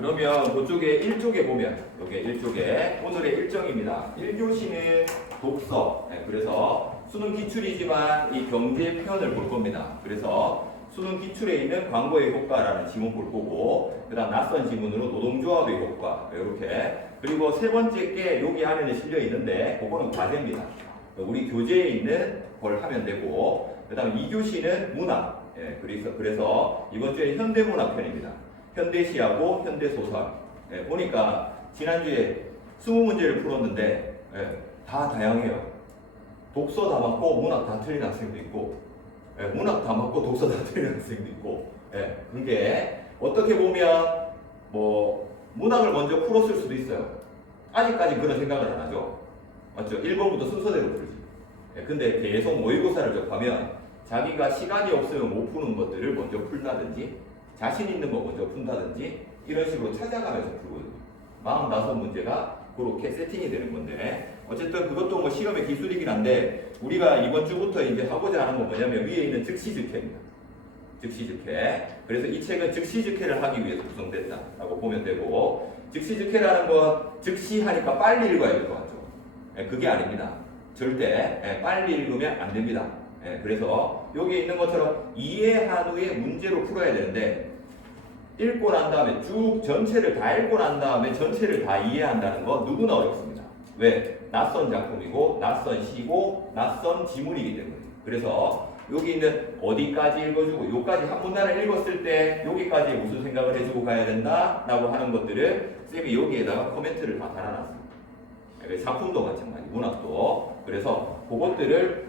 그러면 그쪽에 1쪽에 보면, 여기 1쪽에 오늘의 일정입니다. 1교시는 독서. 네, 그래서 수능 기출이지만 이 경제 표현을 볼 겁니다. 그래서 수능 기출에 있는 광고의 효과라는 지문 볼 거고, 그 다음 낯선 지문으로 노동조합의 효과, 이렇게. 그리고 세 번째 게 여기 안에는 실려 있는데, 그거는 과제입니다. 우리 교재에 있는 걸 하면 되고, 그 다음에 2교시는 문학. 예, 그래서 이번 주에 현대문학 편입니다. 현대시하고 현대소설. 예, 보니까 지난주에 20문제를 풀었는데, 예, 다 다양해요. 독서 다 맞고 문학 다 틀린 학생도 있고, 예, 문학 다 맞고 독서 다 틀린 학생도 있고, 예, 그게 어떻게 보면 뭐 문학을 먼저 풀었을 수도 있어요. 아직까지 그런 생각을 안 하죠. 맞죠? 1번부터 순서대로 풀지. 예, 근데 계속 모의고사를 접하면 자기가 시간이 없으면 못 푸는 것들을 먼저 풀다든지, 자신 있는 거 먼저 푼다든지, 이런 식으로 찾아가면서 풀거든요. 45문제가 그렇게 세팅이 되는 건데, 어쨌든 그것도 뭐 시험의 기술이긴 한데, 우리가 이번 주부터 이제 하고자 하는 건 뭐냐면 위에 있는 즉시즉해입니다. 즉시즉해. 그래서 이 책은 즉시즉해를 하기 위해서 구성됐다라고 보면 되고, 즉시즉해라는 건 즉시 하니까 빨리 읽어야 될 것 같죠. 예, 그게 아닙니다. 절대 예, 빨리 읽으면 안 됩니다. 예, 그래서 여기 있는 것처럼 이해한 후에 문제로 풀어야 되는데, 읽고 난 다음에 쭉 전체를 다 읽고 난 다음에 전체를 다 이해한다는 건 누구나 어렵습니다. 왜? 낯선 작품이고 낯선 시고 낯선 지문이기 때문에. 그래서 여기 있는 어디까지 읽어주고 요까지 한 문단을 읽었을 때 여기까지 무슨 생각을 해주고 가야 된다 라고 하는 것들을 쌤이 여기에다가 코멘트를 다 달아놨습니다. 작품도 마찬가지, 문학도. 그래서 그것들을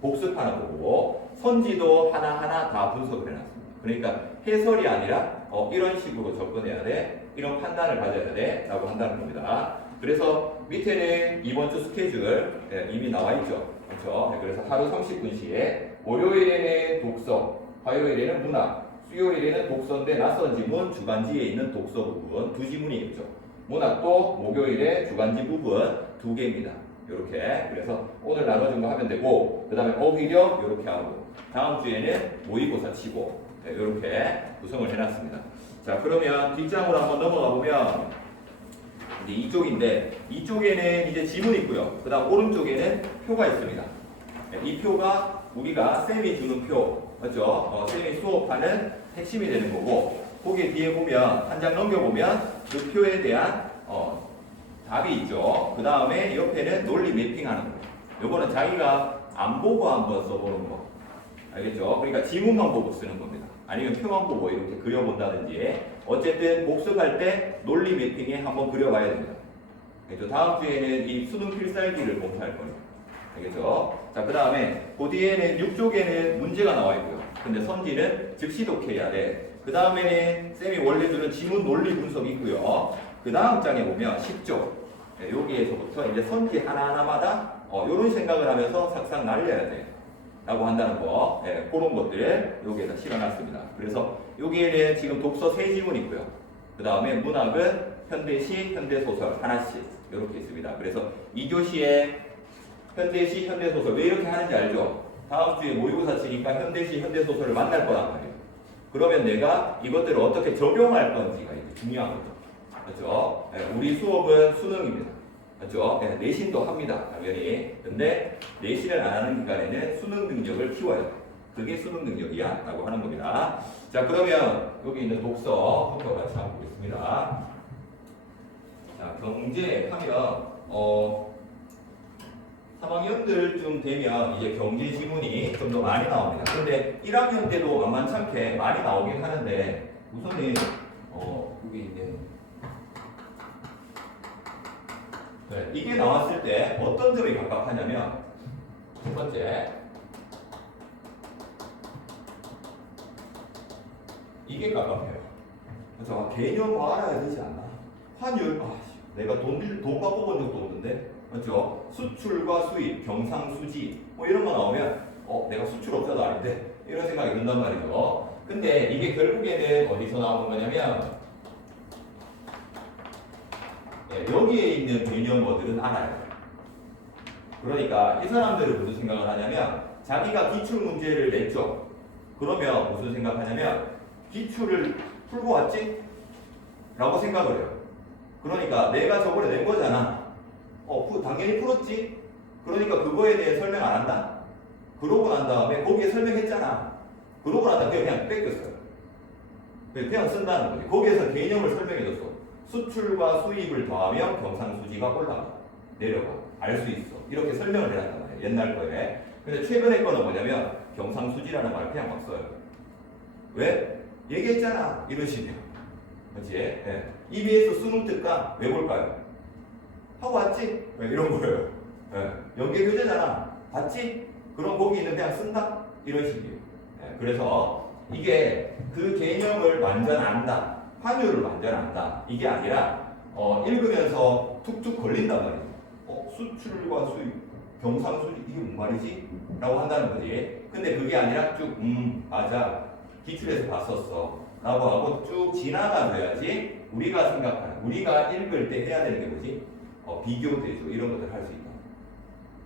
복습하는 거고, 선지도 하나하나 다 분석을 해놨습니다. 그러니까 해설이 아니라 이런 식으로 접근해야 돼, 이런 판단을 가져야 돼 라고 한다는 겁니다. 그래서 밑에는 이번 주 스케줄 이미 나와 있죠. 그렇죠? 그래서 하루 30분씩에 월요일에는 독서, 화요일에는 문학, 수요일에는 독서인데 낯선 지문, 주간지에 있는 독서 부분 두 지문이 있죠. 문학도 목요일에 주간지 부분 2개입니다. 이렇게. 그래서 오늘 나눠준 거 하면 되고, 그 다음에 어휘력 이렇게 하고, 다음 주에는 모의고사 치고, 이렇게 구성을 해놨습니다. 자, 그러면 뒷장으로 한번 넘어가 보면, 이제 이쪽인데, 이쪽에는 이제 지문이 있고요. 그 다음 오른쪽에는 표가 있습니다. 이 표가 우리가 쌤이 주는 표, 맞죠? 쌤이 수업하는 핵심이 되는 거고, 거기 뒤에 보면, 한 장 넘겨보면 그 표에 대한 답이 있죠. 그 다음에 옆에는 논리 매핑하는 거. 요거는 자기가 안 보고 한번 써보는 거. 알겠죠? 그러니까 지문만 보고 쓰는 겁니다. 아니면 표만 보고 이렇게 그려본다든지. 어쨌든 복습할 때 논리 매핑에 한번 그려봐야 됩니다. 알겠죠? 다음 주에는 이 수능 필살기를 공부할 거예요. 알겠죠? 자, 그 다음에 그 뒤에는 6쪽에는 문제가 나와 있고요. 근데 선지는 즉시 독해야 돼. 그 다음에는 쌤이 원래 주는 지문 논리 분석이 있고요. 그 다음 장에 보면 10쪽. 여기에서부터 이제 선지 하나하나마다 이런 생각을 하면서 싹싹 날려야 돼 라고 한다는 거, 그런 것들을 여기에다 실어놨습니다. 그래서 여기에는 지금 독서 3지문 있고요. 그 다음에 문학은 현대시, 현대소설 하나씩 이렇게 있습니다. 그래서 2교시에 현대시, 현대소설 왜 이렇게 하는지 알죠? 다음 주에 모의고사 치니까 현대시, 현대소설을 만날 거란 말이에요. 그러면 내가 이것들을 어떻게 적용할 건지가 이제 중요한 거죠. 그렇죠? 우리 수업은 수능입니다. 그렇죠? 내신도 합니다. 당연히. 근데 내신을 안 하는 기간에는 수능 능력을 키워야 돼. 그게 수능 능력이야 라고 하는 겁니다. 자, 그러면 여기 있는 독서부터 같이 한번 보겠습니다. 자, 경제 하면 3학년들쯤 되면 이제 경제 지문이 좀 더 많이 나옵니다. 근데 1학년 때도 만만찮게 많이 나오긴 하는데, 우선은 여기 있는 이게 나왔을 때 어떤 점이 각박하냐면, 첫 번째, 이게 각박해요. 그래서 개념 알아야 되지 않나? 환율, 내가 돈 받고 본 적도 없는데, 맞죠? 수출과 수입, 경상수지, 뭐 이런 거 나오면, 내가 수출업자도 아닌데, 이런 생각이 든단 말이죠. 근데 이게 결국에는 어디서 나오는 거냐면, 여기에 있는 개념어들은 알아요. 그러니까 이 사람들은 무슨 생각을 하냐면, 자기가 기출 문제를 냈죠. 그러면 무슨 생각하냐면, 기출을 풀고 왔지? 라고 생각을 해요. 그러니까 내가 저번에 낸 거잖아. 당연히 풀었지. 그러니까 그거에 대해 설명 안 한다. 그러고 난 다음에 거기에 설명했잖아. 그러고 난 다음에 그냥 뺏겼어요. 그냥 쓴다는 거지. 거기에서 개념을 설명해줬어. 수출과 수입을 더하면 경상수지가 올라가. 내려가. 알 수 있어. 이렇게 설명을 해놨단 말이에요. 옛날 거에. 근데 최근에 거는 뭐냐면 경상수지라는 말을 그냥 막 써요. 왜? 얘기했잖아. 이런 식이에요. 그렇지? 예. EBS 수능 특강 왜 볼까요? 하고 왔지? 이런 거예요. 예. 연계교재잖아. 봤지? 그럼 거기 있는 그냥 쓴다? 이런 식이에요. 예. 그래서 이게 그 개념을 완전 안다. 환율을 완전 안다. 이게 아니라 읽으면서 툭툭 걸린단 말이에요. 수출과 수입, 경상수지 이게 뭔 말이지? 라고 한다는 거지. 근데 그게 아니라 쭉 맞아. 기출에서 봤었어. 라고 하고 쭉 지나가줘야지 우리가 생각하는, 우리가 읽을 때 해야 되는 게 뭐지? 비교, 대조 이런 것들 할 수 있다.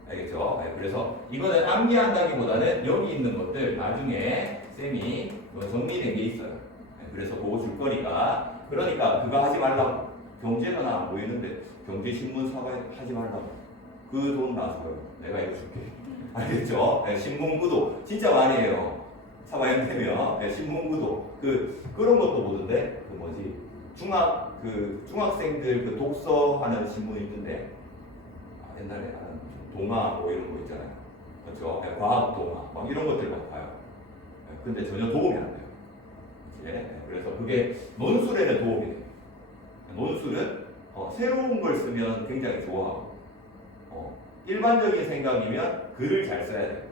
알겠죠? 네, 그래서 이거는 암기한다기보다는 여기 있는 것들 나중에 쌤이 정리된 게 있어요. 네, 그래서 그거 줄 거니까. 그러니까 그거 하지 말라고. 경제가 나 안 보이는데 경제신문 사봐야 하지 말라고. 그 돈 나서요. 내가 이거 줄게. 알겠죠? 네, 신문구도 진짜 많이 해요. 사봐야 되면 네, 신문구도 그런 것도 보던데 그 뭐지 중학생들 그 독서하는 신문이 있던데 옛날에 하는 동화 뭐 이런 거 있잖아요. 그렇죠? 네, 과학 동화 막 이런 것들 막 봐요. 네, 근데 전혀 도움이 안 돼요. 네, 그래서 그게 논술에는 도움이 돼요. 논술은 새로운 걸 쓰면 굉장히 좋아하고 일반적인 생각이면 글을 잘 써야 돼요.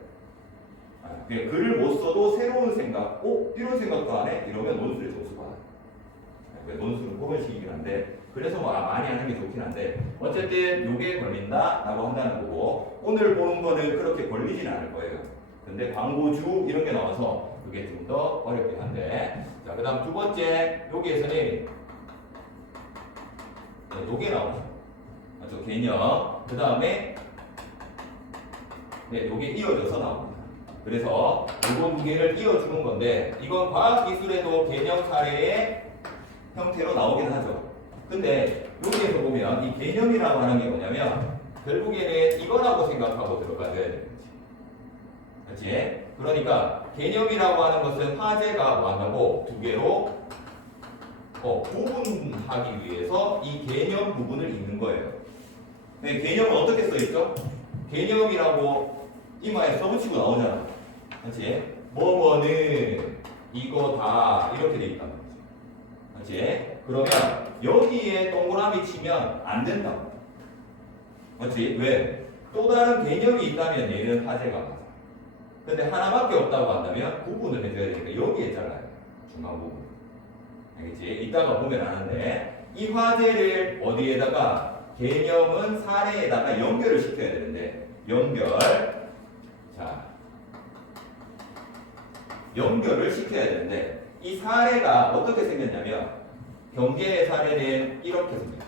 글을 못 써도 새로운 생각, 이런 생각도 안 해? 이러면 논술에 점수 받아요. 논술은 그런 식이긴 한데, 그래서 뭐 많이 하는 게 좋긴 한데, 어쨌든 요게 걸린다라고 한다는 거고, 오늘 보는 거는 그렇게 걸리진 않을 거예요. 근데 광고주 이런 게 나와서 그게 좀 더 어렵긴 한데, 자, 그 다음 두 번째, 여기에서는 요게 나오죠. 저 개념. 그 다음에, 요게 이어져서 나옵니다. 그래서 이거 두 개를 이어주는 건데 이건 과학기술에도 개념 사례의 형태로 나오긴 하죠. 근데 여기에서 보면 이 개념이라고 하는 게 뭐냐면 결국에는 이거라고 생각하고 들어가야 되는 거지. 그렇지? 그러니까 개념이라고 하는 것은 화제가 뭐한다고 두 개로 구분하기 위해서 이 개념 부분을 읽는 거예요. 근데 개념은 어떻게 써있죠? 개념이라고 이마에 써붙이고 나오잖아. 그렇지? 뭐뭐는 이거다 이렇게 돼 있단 말이지. 그렇지? 그러면 여기에 동그라미 치면 안 된다고. 그렇지? 왜? 또 다른 개념이 있다면 얘는 화제가 맞아. 근데 하나밖에 없다고 한다면 구분을 해줘야 되니까 여기에 잘라요. 중간 부분. 알겠지? 이따가 보면 아는데 이 화제를 어디에다가 개념은 사례에다가 연결을 시켜야 되는데 연결을 시켜야 되는데 이 사례가 어떻게 생겼냐면 경제의 사례는 이렇게 생겼죠.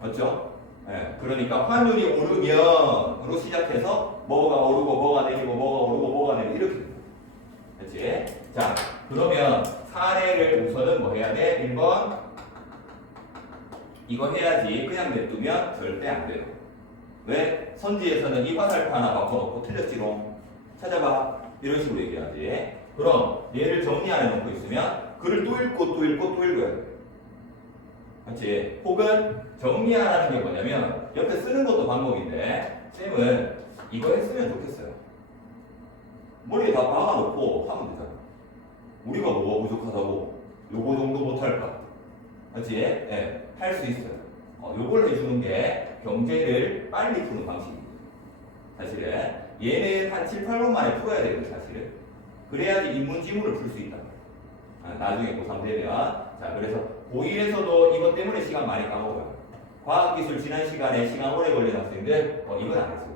맞죠? 네, 그러니까 환율이 오르면으로 시작해서 뭐가 오르고 뭐가 내리고 뭐가 오르고 뭐가 내리고 이렇게 됩니다. 그렇지? 자, 그러면 사례를 우선은 뭐 해야 돼? 1번 이거 해야지. 그냥 냅두면 절대 안 돼요. 왜? 선지에서는 이 화살표 하나 바꿔놓고 틀렸지롱. 찾아봐. 이런 식으로 얘기하지. 그럼 얘를 정리 안 해놓고 있으면 글을 또 읽고 또 읽고 또 읽어야 돼. 그렇지? 혹은 정리 안 하는 게 뭐냐면 옆에 쓰는 것도 방법인데 쌤은 이거 했으면 좋겠어요. 머리에 다 박아놓고 하면 되잖아. 우리가 뭐가 부족하다고 요거 정도 못할까? 그렇지? 예, 할 수 있어요. 요걸 해주는 게 경제를 빨리 푸는 방식입니다. 사실은 얘는 한 7, 8분 만에 풀어야 되거든 사실은. 그래야지 인문지문을 풀 수 있다. 나중에 고3 되면. 자, 그래서 고1에서도 이것 때문에 시간 많이 까먹어요. 과학기술 지난 시간에 시간 오래 걸린 학생들 이건 안 했어요.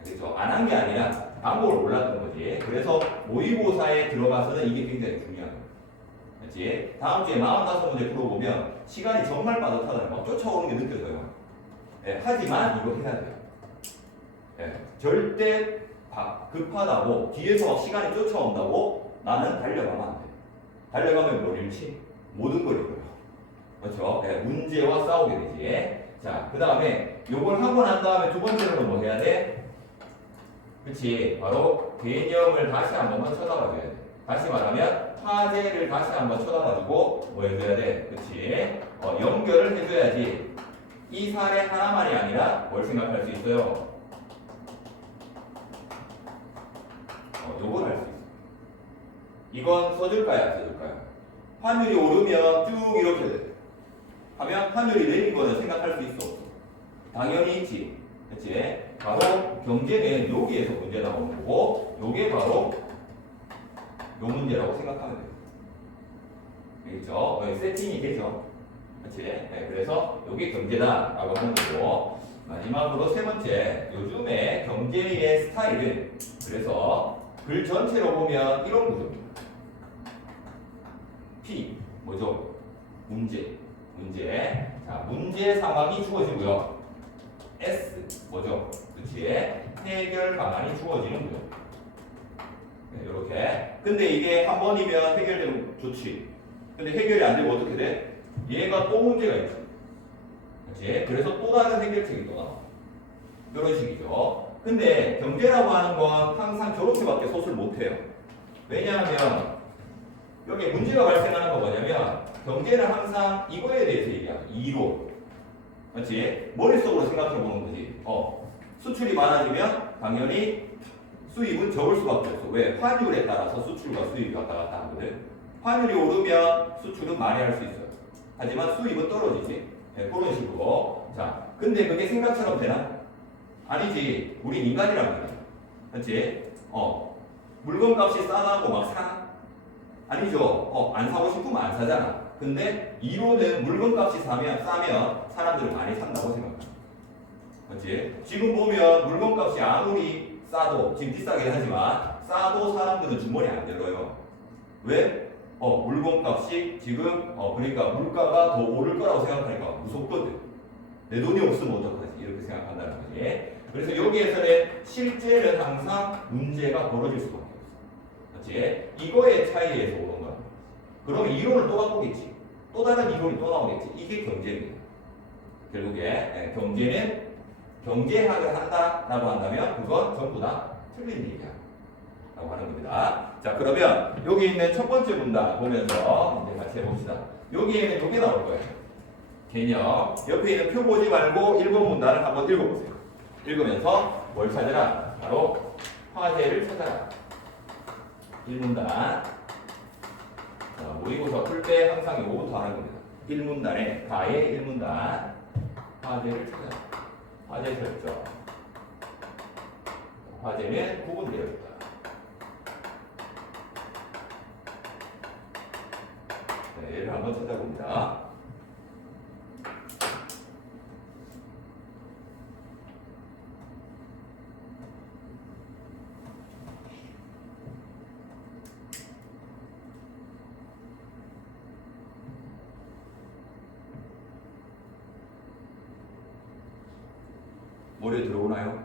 알겠죠? 안 한 게 아니라 방법을 몰랐던 거지. 그래서 모의고사에 들어가서는 이게 굉장히 중요한 거예요. 그렇지? 다음 주에 45문제 풀어보면 시간이 정말 빠듯하다는 거 쫓아오는 게 느껴져요. 네, 하지만 이거 해야 돼요. 네, 절대 급하다고 뒤에서 막 시간이 쫓아온다고 나는 달려가면 안 돼. 달려가면 뭘 잃지? 모든 걸 잃어요. 그렇죠? 네, 문제와 싸우게 되지. 자, 그 다음에 요걸 하고 난 다음에 두 번째로는 뭐 해야 돼? 그치? 바로 개념을 다시 한 번만 쳐다봐줘야 돼. 다시 말하면 화제를 다시 한번 쳐다봐주고 뭐 해줘야 돼? 그치? 연결을 해줘야지. 이 사례 하나만이 아니라 뭘 생각할 수 있어요? 요걸 할 수 있어. 이건 써줄까요? 안 써줄까요? 환율이 오르면 쭉 이렇게 돼. 하면 환율이 내린 거는 생각할 수 있어. 당연히 있지. 그치? 바로 경제는 여기에서 문제 나오는 거고, 요게 바로 요 문제라고 생각하면 돼요. 알겠죠? 세팅이 되죠? 그치? 네, 그래서 요게 경제다라고 하는 거고, 마지막으로 세 번째, 요즘에 경제의 스타일은 그래서 글 전체로 보면 이런 구조입니다. P, 뭐죠? 문제. 자, 문제 상황이 주어지고요. S, 뭐죠? 그치? 해결 방안이 주어지는 거죠. 네, 이렇게. 근데 이게 한 번이면 해결되면 좋지. 근데 해결이 안 되면 어떻게 돼? 얘가 또 문제가 있지. 그치? 그래서 또 다른 해결책이 또 나와. 이런 식이죠. 근데 경제라고 하는 건 항상 저렇게밖에 소설 못해요. 왜냐하면 여기 문제가 발생하는 거 뭐냐면 경제는 항상 이거에 대해서 얘기하는 이론. 그렇지? 머릿속으로 생각해 보는 거지. 수출이 많아지면 당연히 수입은 적을 수밖에 없어. 왜? 환율에 따라서 수출과 수입이 왔다 갔다 하거든. 환율이 오르면 수출은 많이 할 수 있어요. 하지만 수입은 떨어지지. 네, 그런 식으로. 자, 근데 그게 생각처럼 되나? 아니지. 우린 인간이란 말이야. 그렇지? 물건값이 싸다고 막 사? 아니죠. 안 사고 싶으면 안 사잖아. 근데 이론은 물건값이 싸면 사람들을 많이 산다고 생각합니다. 그렇지? 지금 보면 물건값이 아무리 싸도 지금 비싸긴 하지만 싸도 사람들은 주머니 안 들어요. 왜? 물건값이 지금 그러니까 물가가 더 오를 거라고 생각하니까 무섭거든. 내 돈이 없으면 어떡하지? 이렇게 생각한다는 거지. 그래서 여기에서는 실제는 항상 문제가 벌어질 수밖에 없어. 그렇지? 이거의 차이에서 오는 거야. 그러면 이론을 또 바꾸겠지. 또 다른 이론이 또 나오겠지. 이게 경제입니다. 결국에 경제는 경제학을 한다라고 한다면 그건 전부 다 틀린 얘기야 라고 하는 겁니다. 자, 그러면 여기 있는 첫 번째 문단 보면서 이제 같이 해봅시다. 여기에는 이게 나올 거예요. 개념. 옆에 있는 표 보지 말고 1번 문단을 한번 읽어보세요. 읽으면서 뭘 찾아라? 바로 화제를 찾아라. 1문단. 자, 모의고사 풀 때 항상 이거부터 하는 겁니다. 1문단에 가의 1문단 화제를 찾아라. 화제 설정. 화제는 구분되어 있다. 네, 얘를 한번 찾아봅니다. 머리에 들어오나요?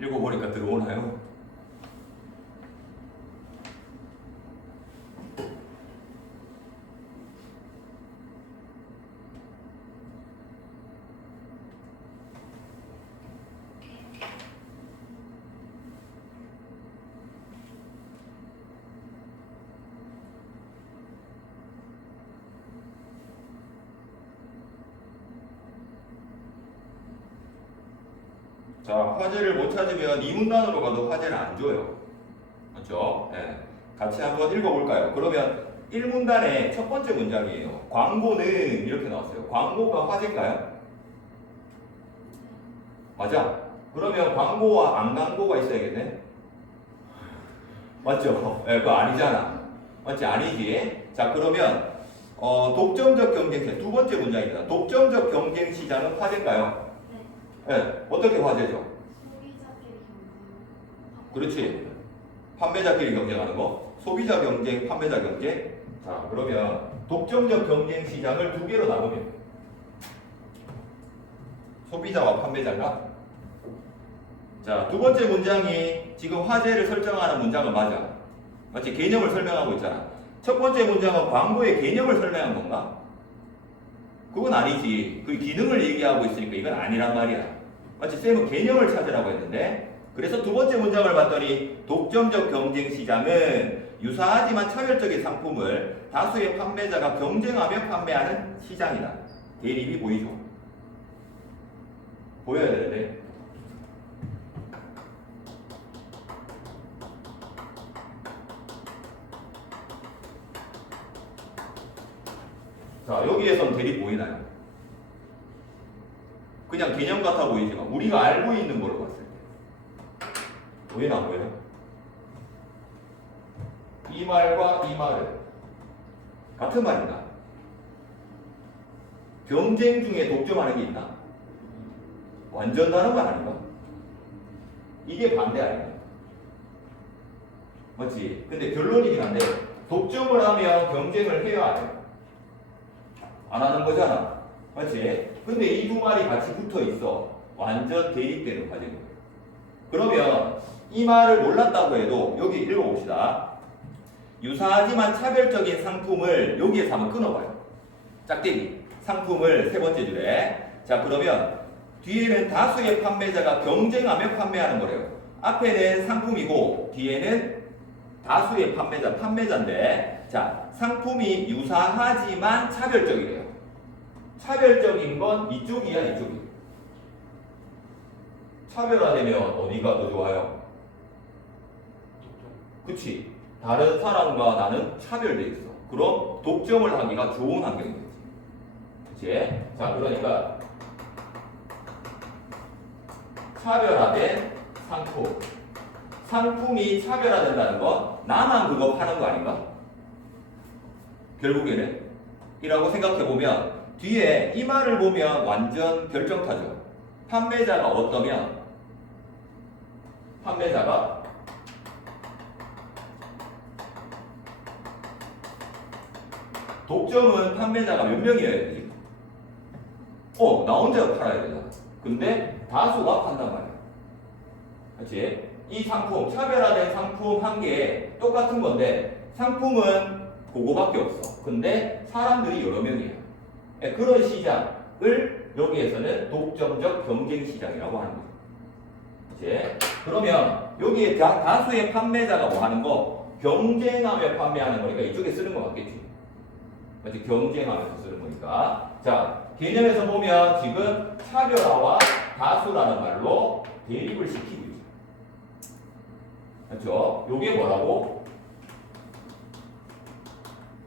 읽어보니까 들어오나요? 자, 화제를 못 찾으면 이 문단으로 가도 화제를 안 줘요. 그렇죠? 네. 같이 한번 읽어볼까요? 그러면 1문단의 첫 번째 문장이에요. 광고는 이렇게 나왔어요. 광고가 화제인가요? 맞아. 그러면 광고와 안 광고가 있어야겠네? 맞죠? 네, 그거 아니잖아. 맞지? 아니지. 자, 그러면 독점적 경쟁 시장 두 번째 문장입니다. 독점적 경쟁 시장은 화제인가요? 네. 어떻게 화제죠? 소비자끼리 경쟁. 그렇지. 판매자끼리 경쟁하는 거. 소비자 경쟁, 판매자 경쟁. 자, 그러면 독점적 경쟁 시장을 두 개로 나누면 소비자와 판매자가. 자, 두 번째 문장이 지금 화제를 설정하는 문장은 맞아. 마치 개념을 설명하고 있잖아. 첫 번째 문장은 광고의 개념을 설명한 건가? 그건 아니지. 그 기능을 얘기하고 있으니까 이건 아니란 말이야. 마치 쌤은 개념을 찾으라고 했는데, 그래서 두 번째 문장을 봤더니 독점적 경쟁 시장은 유사하지만 차별적인 상품을 다수의 판매자가 경쟁하며 판매하는 시장이다. 대립이 보이죠? 보여야 되는데. 자, 여기에선 대립 보이나요? 그냥 개념 같아 보이지만 우리가 알고 있는 걸로 봤을 때 보이나 안 보여요? 이 말과 이 말은 같은 말인가? 경쟁 중에 독점하는 게 있나? 완전 다른 건 아닌가? 이게 반대 아닌가? 맞지? 근데 결론이긴 한데 독점을 하면 경쟁을 해야 안 해요? 안 하는 거잖아. 맞지? 근데 이 두 말이 같이 붙어 있어. 완전 대립되는 과정이에요. 그러면 이 말을 몰랐다고 해도 여기 읽어봅시다. 유사하지만 차별적인 상품을 여기에서 한번 끊어봐요. 짝대기. 상품을 세 번째 줄에. 자, 그러면 뒤에는 다수의 판매자가 경쟁하며 판매하는 거래요. 앞에는 상품이고 뒤에는 다수의 판매자인데, 자, 상품이 유사하지만 차별적이래요. 차별적인 건 이쪽이야, 이쪽이. 차별화되면 어디가 더 좋아요? 그치? 다른 사람과 나는 차별돼 있어. 그럼 독점을 하기가 좋은 환경이 되지. 그치? 자, 그러니까 차별화된 상품. 상품이 차별화된다는 건 나만 그거 파는 거 아닌가? 결국에는 이라고 생각해보면 뒤에 이 말을 보면 완전 결정타죠. 판매자가 어떠면 판매자가 독점은 판매자가 몇 명이어야 되지? 나 혼자 팔아야 되잖아. 근데 다수가 판단 말이야. 그렇지? 이 상품, 차별화된 상품 한 개에 똑같은 건데 상품은 그거밖에 없어. 근데 사람들이 여러 명이에요. 그런 시장을 여기에서는 독점적 경쟁 시장이라고 하는 거죠. 그렇지? 그러면 여기에 다수의 판매자가 뭐 하는 거? 경쟁하며 판매하는 거니까 이쪽에 쓰는 거 같겠지? 맞지? 경쟁하면서 쓰는 거니까. 자, 개념에서 보면 지금 차별화와 다수라는 말로 대립을 시키고 있죠. 그렇죠? 요게 뭐라고?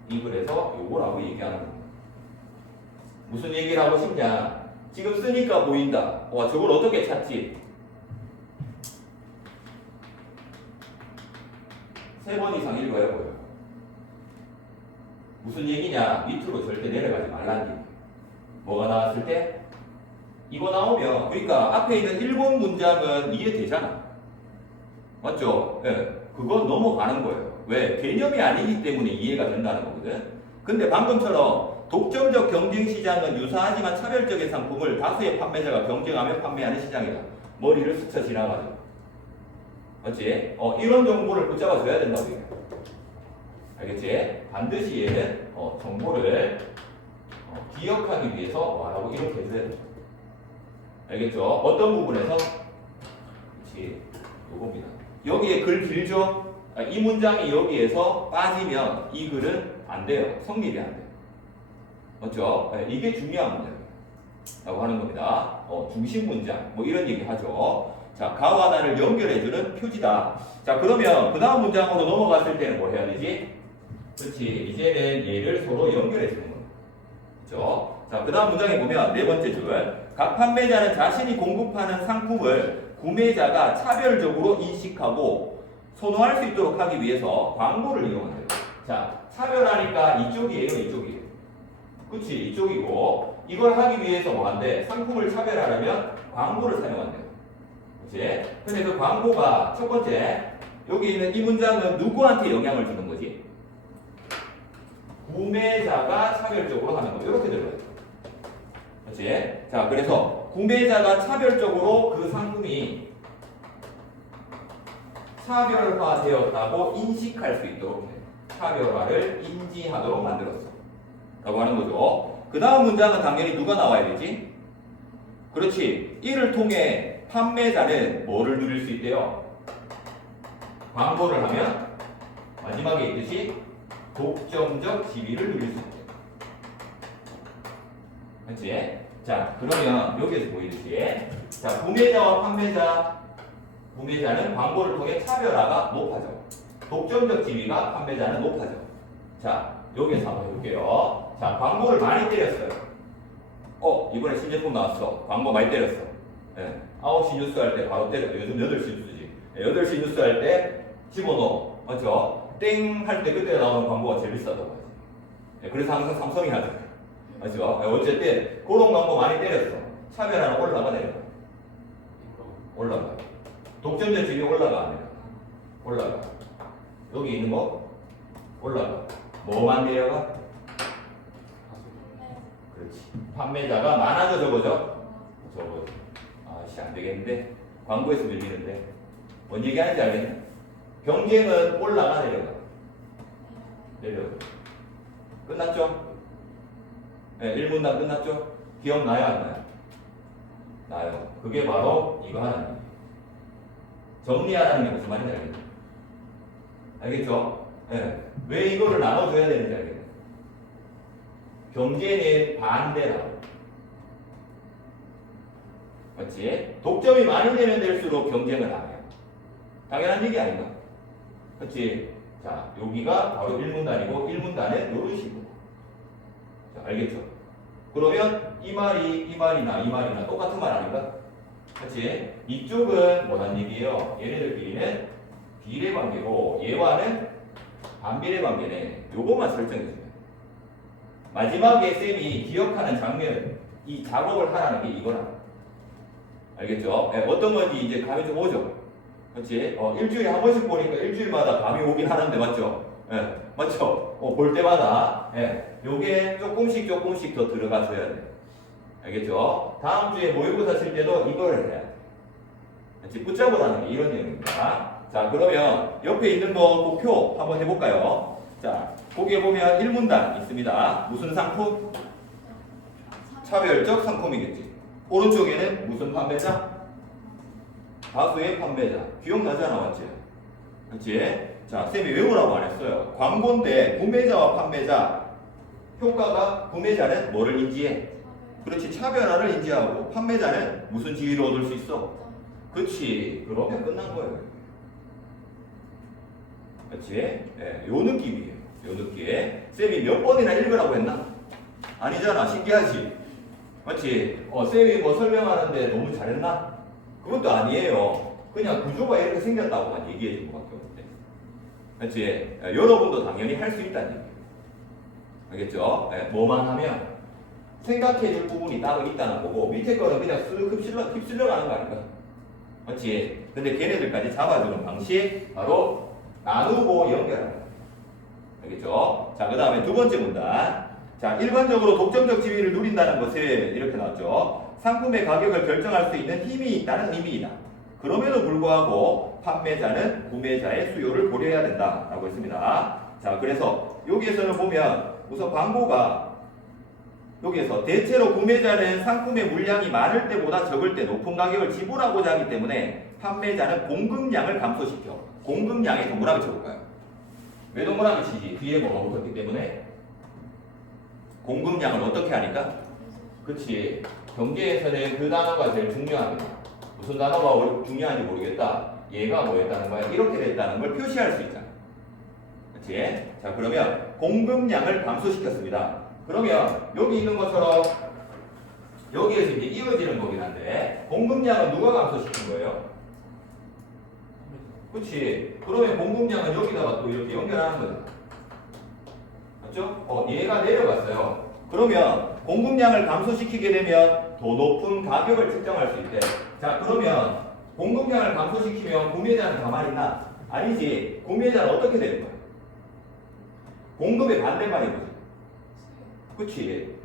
이 글에서 요거라고 얘기하는 겁니다. 무슨 얘기를 하고 싶냐? 지금 쓰니까 보인다. 와, 저걸 어떻게 찾지? 세 번 이상 읽어야 보여요. 무슨 얘기냐? 밑으로 절대 내려가지 말라는 얘기. 뭐가 나왔을 때? 이거 나오면, 그러니까 앞에 있는 1번 문장은 이해되잖아. 맞죠? 예. 그건 넘어가는 거예요. 왜? 개념이 아니기 때문에 이해가 된다는 거거든. 근데 방금처럼 독점적 경쟁 시장은 유사하지만 차별적인 상품을 다수의 판매자가 경쟁하며 판매하는 시장이다. 머리를 스쳐 지나가죠. 맞지? 이런 정보를 붙잡아 줘야 된다고 얘기해요. 알겠지? 반드시 얘는 정보를 기억하기 위해서 뭐라고 이렇게 해줘야 돼. 알겠죠? 어떤 부분에서? 그렇지. 요겁니다. 여기에 글 길죠? 이 문장이 여기에서 빠지면 이 글은 안 돼요. 성립이 안 돼요. 맞죠? 이게 중요한 문장이에요. 라고 하는 겁니다. 중심 문장. 뭐 이런 얘기 하죠. 자, 가와 나를 연결해주는 표지다. 자, 그러면 그 다음 문장으로 넘어갔을 때는 뭐 해야 되지? 그렇지. 이제는 얘를 서로 연결해주는 거예요. 그렇죠? 자, 그 다음 문장에 보면 네 번째 줄. 각 판매자는 자신이 공급하는 상품을 구매자가 차별적으로 인식하고 선호할 수 있도록 하기 위해서 광고를 이용한대요. 자, 차별하니까 이쪽이에요, 이쪽이에요. 그치? 이쪽이고 이걸 하기 위해서 뭐 한대? 상품을 차별하려면 광고를 사용한대요. 그치? 근데 그 광고가 첫 번째 여기 있는 이 문장은 누구한테 영향을 주는 거지? 구매자가 차별적으로 하는 거. 이렇게 들어가요. 그치? 자, 그래서 구매자가 차별적으로 그 상품이 차별화되었다고 인식할 수 있도록 해요. 차별화를 인지하도록 만들었어. 라고 하는 거죠. 그 다음 문장은 당연히 누가 나와야 되지? 그렇지. 이를 통해 판매자는 뭐를 누릴 수 있대요? 광고를 하면 마지막에 있듯이 독점적 지위를 누릴 수 있대요. 그렇지? 자, 그러면 여기에서 보이듯이 자, 구매자와 구매자는 광고를 통해 차별화가 높아져. 독점적 지위가 판매자는 높아져. 자, 여기에서 한번 해볼게요. 자, 광고를 많이 때렸어요. 이번에 신제품 나왔어. 광고 많이 때렸어. 예, 9시 뉴스 할 때 바로 때려. 요즘 8시 뉴스지. 8시 뉴스 할 때 집어넣어. 맞죠? 땡 할 때 그때 나오는 광고가 제일 비싸다고 하지. 예, 그래서 항상 삼성이 하잖아. 맞죠? 예, 어쨌든 그런 광고 많이 때렸어. 차별화는 올라가 내려가. 올라가. 독점적 지위 올라가 안 내려가. 올라가. 여기 있는 거 올라가. 뭐만 내려가? 그렇지. 판매자가 많아져 적어져? 적어져. 아씨 안 되겠는데? 광고에서 밀리는데. 뭔 얘기하는지 알겠네? 경쟁은 올라가 내려가? 내려가. 끝났죠? 네, 1문단 끝났죠? 기억나요 안 나요? 나요. 그게 바로 이거 하는 거예요. 정리하라는 게 무슨 말인지 알겠죠? 알겠죠? 네. 왜 이거를 나눠줘야 되는지 알겠죠? 경제는 반대라고. 그렇지? 독점이 많이 되면 될수록 경쟁을 안 해요. 당연한 얘기 아닌가? 그렇지? 자, 여기가 바로 1문단이고 1문단은 이런 식으로. 자, 알겠죠? 그러면 이 말이나 똑같은 말 아닌가? 그렇지? 이쪽은 뭐란 얘기예요? 얘네들끼리는 비례 관계고 얘와는 반비례 관계네. 요것만 설정해주면. 마지막에 쌤이 기억하는 장면, 이 작업을 하라는 게 이거라. 알겠죠? 네, 어떤 건지 이제 감이 좀 오죠? 그렇지? 일주일에 한 번씩 보니까 일주일마다 감이 오긴 하는데, 맞죠? 네, 맞죠? 볼 때마다, 요게 조금씩 더 들어가줘야 돼. 알겠죠? 다음 주에 모의고사 칠 때도 이걸 해야 돼. 그렇지? 붙잡으라는 게 이런 내용입니다. 자, 그러면 옆에 있는 거 그 표 한번 해볼까요? 자, 거기에 보면 1문단 있습니다. 무슨 상품? 차별적 상품이겠지. 오른쪽에는 무슨 판매자? 다수의 판매자. 기억나잖아, 맞지? 그렇지? 자, 쌤이 외우라고 안 했어요. 광고인데 구매자와 판매자. 효과가 구매자는 뭐를 인지해? 그렇지, 차별화를 인지하고 판매자는 무슨 지위를 얻을 수 있어? 그렇지, 그러면 끝난 거예요. 그렇지? 예, 요 느낌이에요. 요 느낌. 쌤이 몇 번이나 읽으라고 했나? 아니잖아, 신기하지? 맞지? 쌤이 뭐 설명하는데 너무 잘했나? 그것도 아니에요. 그냥 구조가 이렇게 생겼다고만 얘기해 준 것밖에 없는데. 그렇지? 예, 여러분도 당연히 할 수 있다는 얘기예요. 알겠죠? 예, 뭐만 하면 생각해 줄 부분이 따로 있다는 거고 밑에 거는 그냥 쓱 휩쓸려 가는 거 아닌가? 맞지? 근데 걔네들까지 잡아주는 방식 바로 나누고 연결하는 거예요. 알겠죠? 자, 그 다음에 두 번째 문단. 자, 일반적으로 독점적 지위를 누린다는 것은 이렇게 나왔죠. 상품의 가격을 결정할 수 있는 힘이 있다는 의미이다. 그럼에도 불구하고 판매자는 구매자의 수요를 고려해야 된다라고 했습니다. 자, 그래서 여기에서는 보면 우선 광고가 여기에서 대체로 구매자는 상품의 물량이 많을 때보다 적을 때 높은 가격을 지불하고자 하기 때문에 판매자는 공급량을 감소시켜. 공급량에 동그라미 쳐볼까요? 왜 동그라미 치지? 뒤에 뭐가 붙었기 때문에 공급량을 어떻게 하니까? 그치. 경제에서는 그 단어가 제일 중요합니다. 무슨 단어가 중요한지 모르겠다. 얘가 뭐였다는 거야? 이렇게 됐다는 걸 표시할 수 있잖아. 그치? 자, 그러면 공급량을 감소시켰습니다. 그러면 여기 있는 것처럼 여기에서 이제 이어지는 거긴 한데 공급량은 누가 감소시킨 거예요? 그치? 그러면 공급량은 여기다가 또 이렇게 연결하는 거죠. 맞죠? 얘가 내려갔어요. 그러면 공급량을 감소시키게 되면 더 높은 가격을 측정할 수 있대. 자, 그러면 공급량을 감소시키면 구매자는 가만히 있나? 아니지. 구매자는 어떻게 되는 거야? 공급의 반대말이 뭐지? 그치?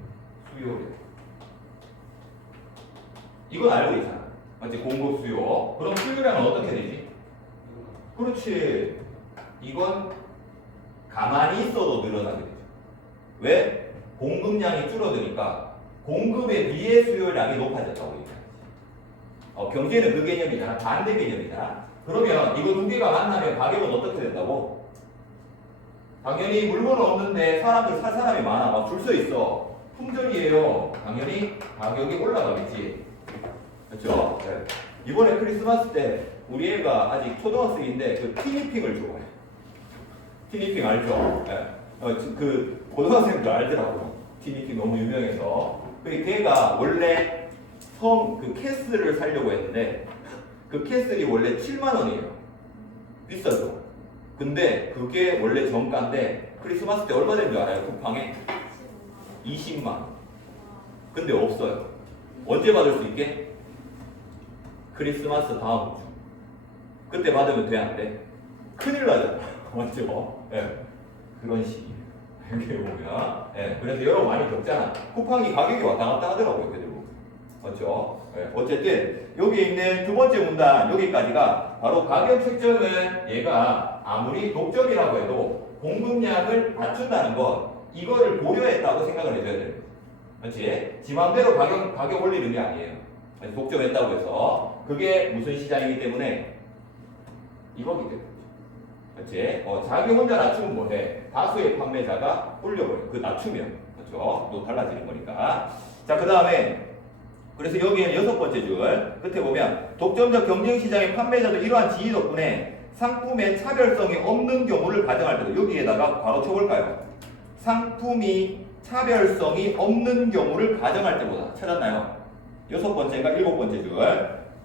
수요래. 이건 알고 있잖아. 맞지? 공급 수요. 그럼 수요량은 어떻게 되지? 그렇지. 이건 가만히 있어도 늘어나게 되죠. 왜? 공급량이 줄어드니까 공급에 비해 수요량이 높아졌다고 얘기하지. 경제는 그 개념이잖아. 반대 개념이잖아. 그러면 이거 두 개가 만나면 가격은 어떻게 된다고? 당연히 물건은 없는데 사람들 살 사람이 많아. 막 줄 서 있어. 품절이에요. 당연히 가격이 올라가겠지. 그렇죠? 네. 이번에 크리스마스 때 우리 애가 아직 초등학생인데 그 티니핑을 좋아해. 티니핑 알죠? 네. 그 고등학생도 알더라고요. 티니핑 너무 유명해서. 그 걔가 원래 그 캐슬을 사려고 했는데 그 캐슬이 원래 7만 원이에요. 비싸죠? 근데 그게 원래 정가인데 크리스마스 때 얼마 된 줄 알아요? 쿠팡에? 20만 원. 근데 없어요. 언제 받을 수 있게? 크리스마스 다음 주. 그때 받으면 돼, 안 돼? 큰일 나죠. 맞죠? 예. 그런 식이에요. 여기 보면. 예. 그래서 여러분 많이 겪잖아. 쿠팡이 가격이 왔다 갔다 하더라고요, 그대로. 맞죠? 예. 어쨌든, 여기 있는 두 번째 문단, 여기까지가 바로 가격 책정은 얘가 아무리 독점이라고 해도 공급량을 낮춘다는 것, 이거를 고려했다고 생각을 해줘야 돼요. 그렇지? 지 맘대로 가격 올리는 게 아니에요. 독점했다고 해서. 그게 무슨 시장이기 때문에 이거기 때문에. 그렇지? 자기 혼자 낮추면 뭐해? 다수의 판매자가 올려버려. 그 낮추면. 그렇죠? 또 달라지는 거니까. 자, 그 다음에 그래서 여기에는 여섯 번째 줄 끝에 보면 독점적 경쟁시장의 판매자도 이러한 지위 덕분에 상품의 차별성이 없는 경우를 가정할 때도 여기에다가 괄호 쳐볼까요? 상품이 차별성이 없는 경우를 가정할 때보다 찾았나요? 여섯 번째가 일곱 번째 줄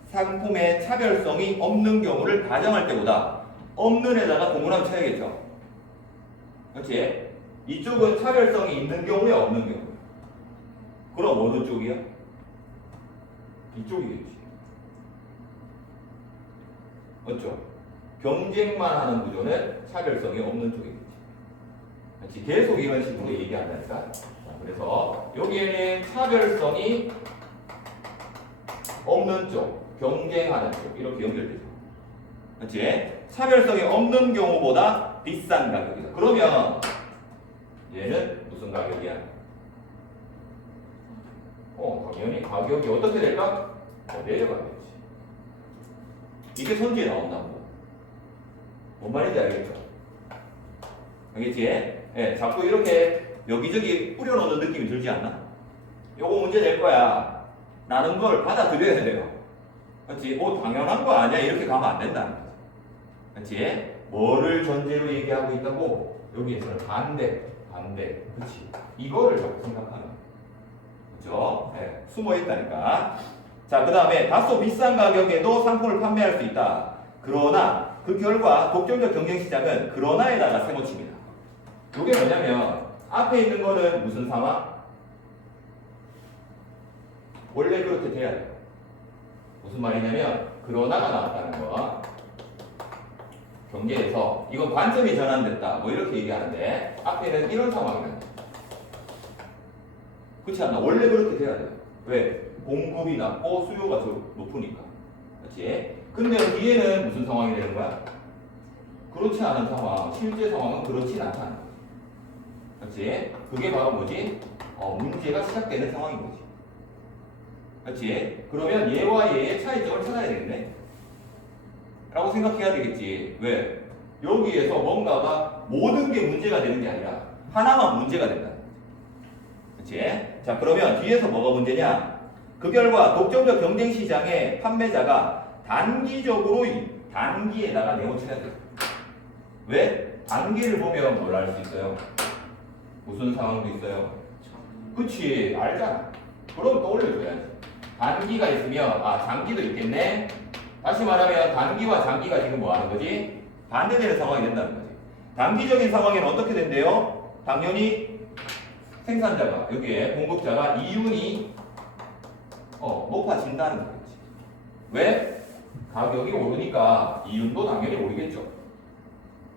상품의 차별성이 없는 경우를 가정할 때보다 없는 에다가 동그라미 쳐야겠죠. 그렇지? 이쪽은 차별성이 있는 경우에 없는 경우. 그럼 어느 쪽이야? 이쪽이겠지. 맞죠? 경쟁만 하는 구조는 차별성이 없는 쪽이겠지. 그렇지? 계속 이런 식으로 얘기한다니까. 자, 그래서 여기에는 차별성이 없는 쪽, 경쟁하는 쪽 이렇게 연결되죠. 그렇지? 차별성이 없는 경우보다 비싼 가격이다. 그러면 얘는 무슨 가격이야? 당연히 가격이 어떻게 될까? 내려가겠지. 이게 선지에 나온다고. 뭔 말인지 알겠죠? 알겠지? 예, 자꾸 이렇게 여기저기 뿌려놓는 느낌이 들지 않나? 요거 문제 낼 거야. 라는 걸 받아들여야 돼요. 그렇지? 당연한 거 아니야. 이렇게 가면 안 된다는 거지. 그렇지? 뭐를 전제로 얘기하고 있다고? 여기에서는 반대. 그렇지? 이거를 자꾸 생각하는 거야. 그렇죠? 네, 숨어 있다니까. 자, 그 다음에 다소 비싼 가격에도 상품을 판매할 수 있다. 그러나 그 결과 독점적 경쟁시장은 그러나에다가 세모칩니다. 이게 뭐냐면 앞에 있는 거는 무슨 상황? 원래 그렇게 돼야 돼요. 무슨 말이냐면 그러나가 나왔다는 거. 경계에서 이건 관점이 전환됐다. 뭐 이렇게 얘기하는데 앞에는 이런 상황이다. 그렇지 않나? 원래 그렇게 돼야 돼요. 왜? 공급이 낮고 수요가 높으니까. 그렇지? 근데 뒤에는 무슨 상황이 되는 거야? 그렇지 않은 상황. 실제 상황은 그렇지 않다는 거지. 그렇지? 그게 바로 뭐지? 문제가 시작되는 상황인 거지. 그렇지? 그러면 얘와 얘의 차이점을 찾아야 되겠네? 라고 생각해야 되겠지. 왜? 여기에서 뭔가가 모든 게 문제가 되는 게 아니라 하나만 문제가 된다. 그렇지? 자, 그러면 뒤에서 뭐가 문제냐? 그 결과 독점적 경쟁시장의 판매자가 단기에다가 내모쳐야 돼요. 왜? 단기를 보면 뭘 알 수 있어요? 무슨 상황도 있어요? 그치, 알잖아. 그럼 떠올려줘야지. 단기가 있으면 장기도 있겠네. 다시 말하면 단기와 장기가 지금 뭐 하는 거지? 반대되는 상황이 된다는 거지. 단기적인 상황에는 어떻게 된대요? 당연히 생산자가 여기에 공급자가 이윤이 높아진다는 거지. 왜? 가격이 오르니까 이윤도 당연히 오르겠죠.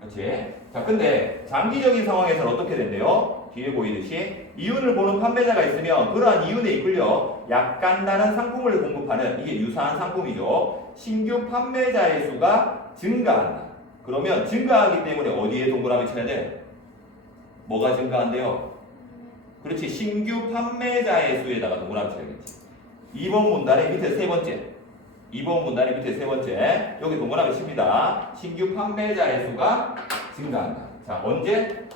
그렇지? 자, 근데 장기적인 상황에서는 어떻게 된대요? 뒤에 보이듯이 이윤을 보는 판매자가 있으면 그러한 이윤에 이끌려 약간 다른 상품을 공급하는 이게 유사한 상품이죠. 신규 판매자의 수가 증가한다. 그러면 증가하기 때문에 어디에 동그라미 쳐야 돼? 뭐가 증가한대요? 그렇지. 신규 판매자의 수에다가 동그라미 쳐야겠지. 2번 문단의 밑에 세 번째. 2번 문단의 밑에 세 번째. 여기 동그라미 칩니다. 신규 판매자의 수가 증가한다. 자, 언제?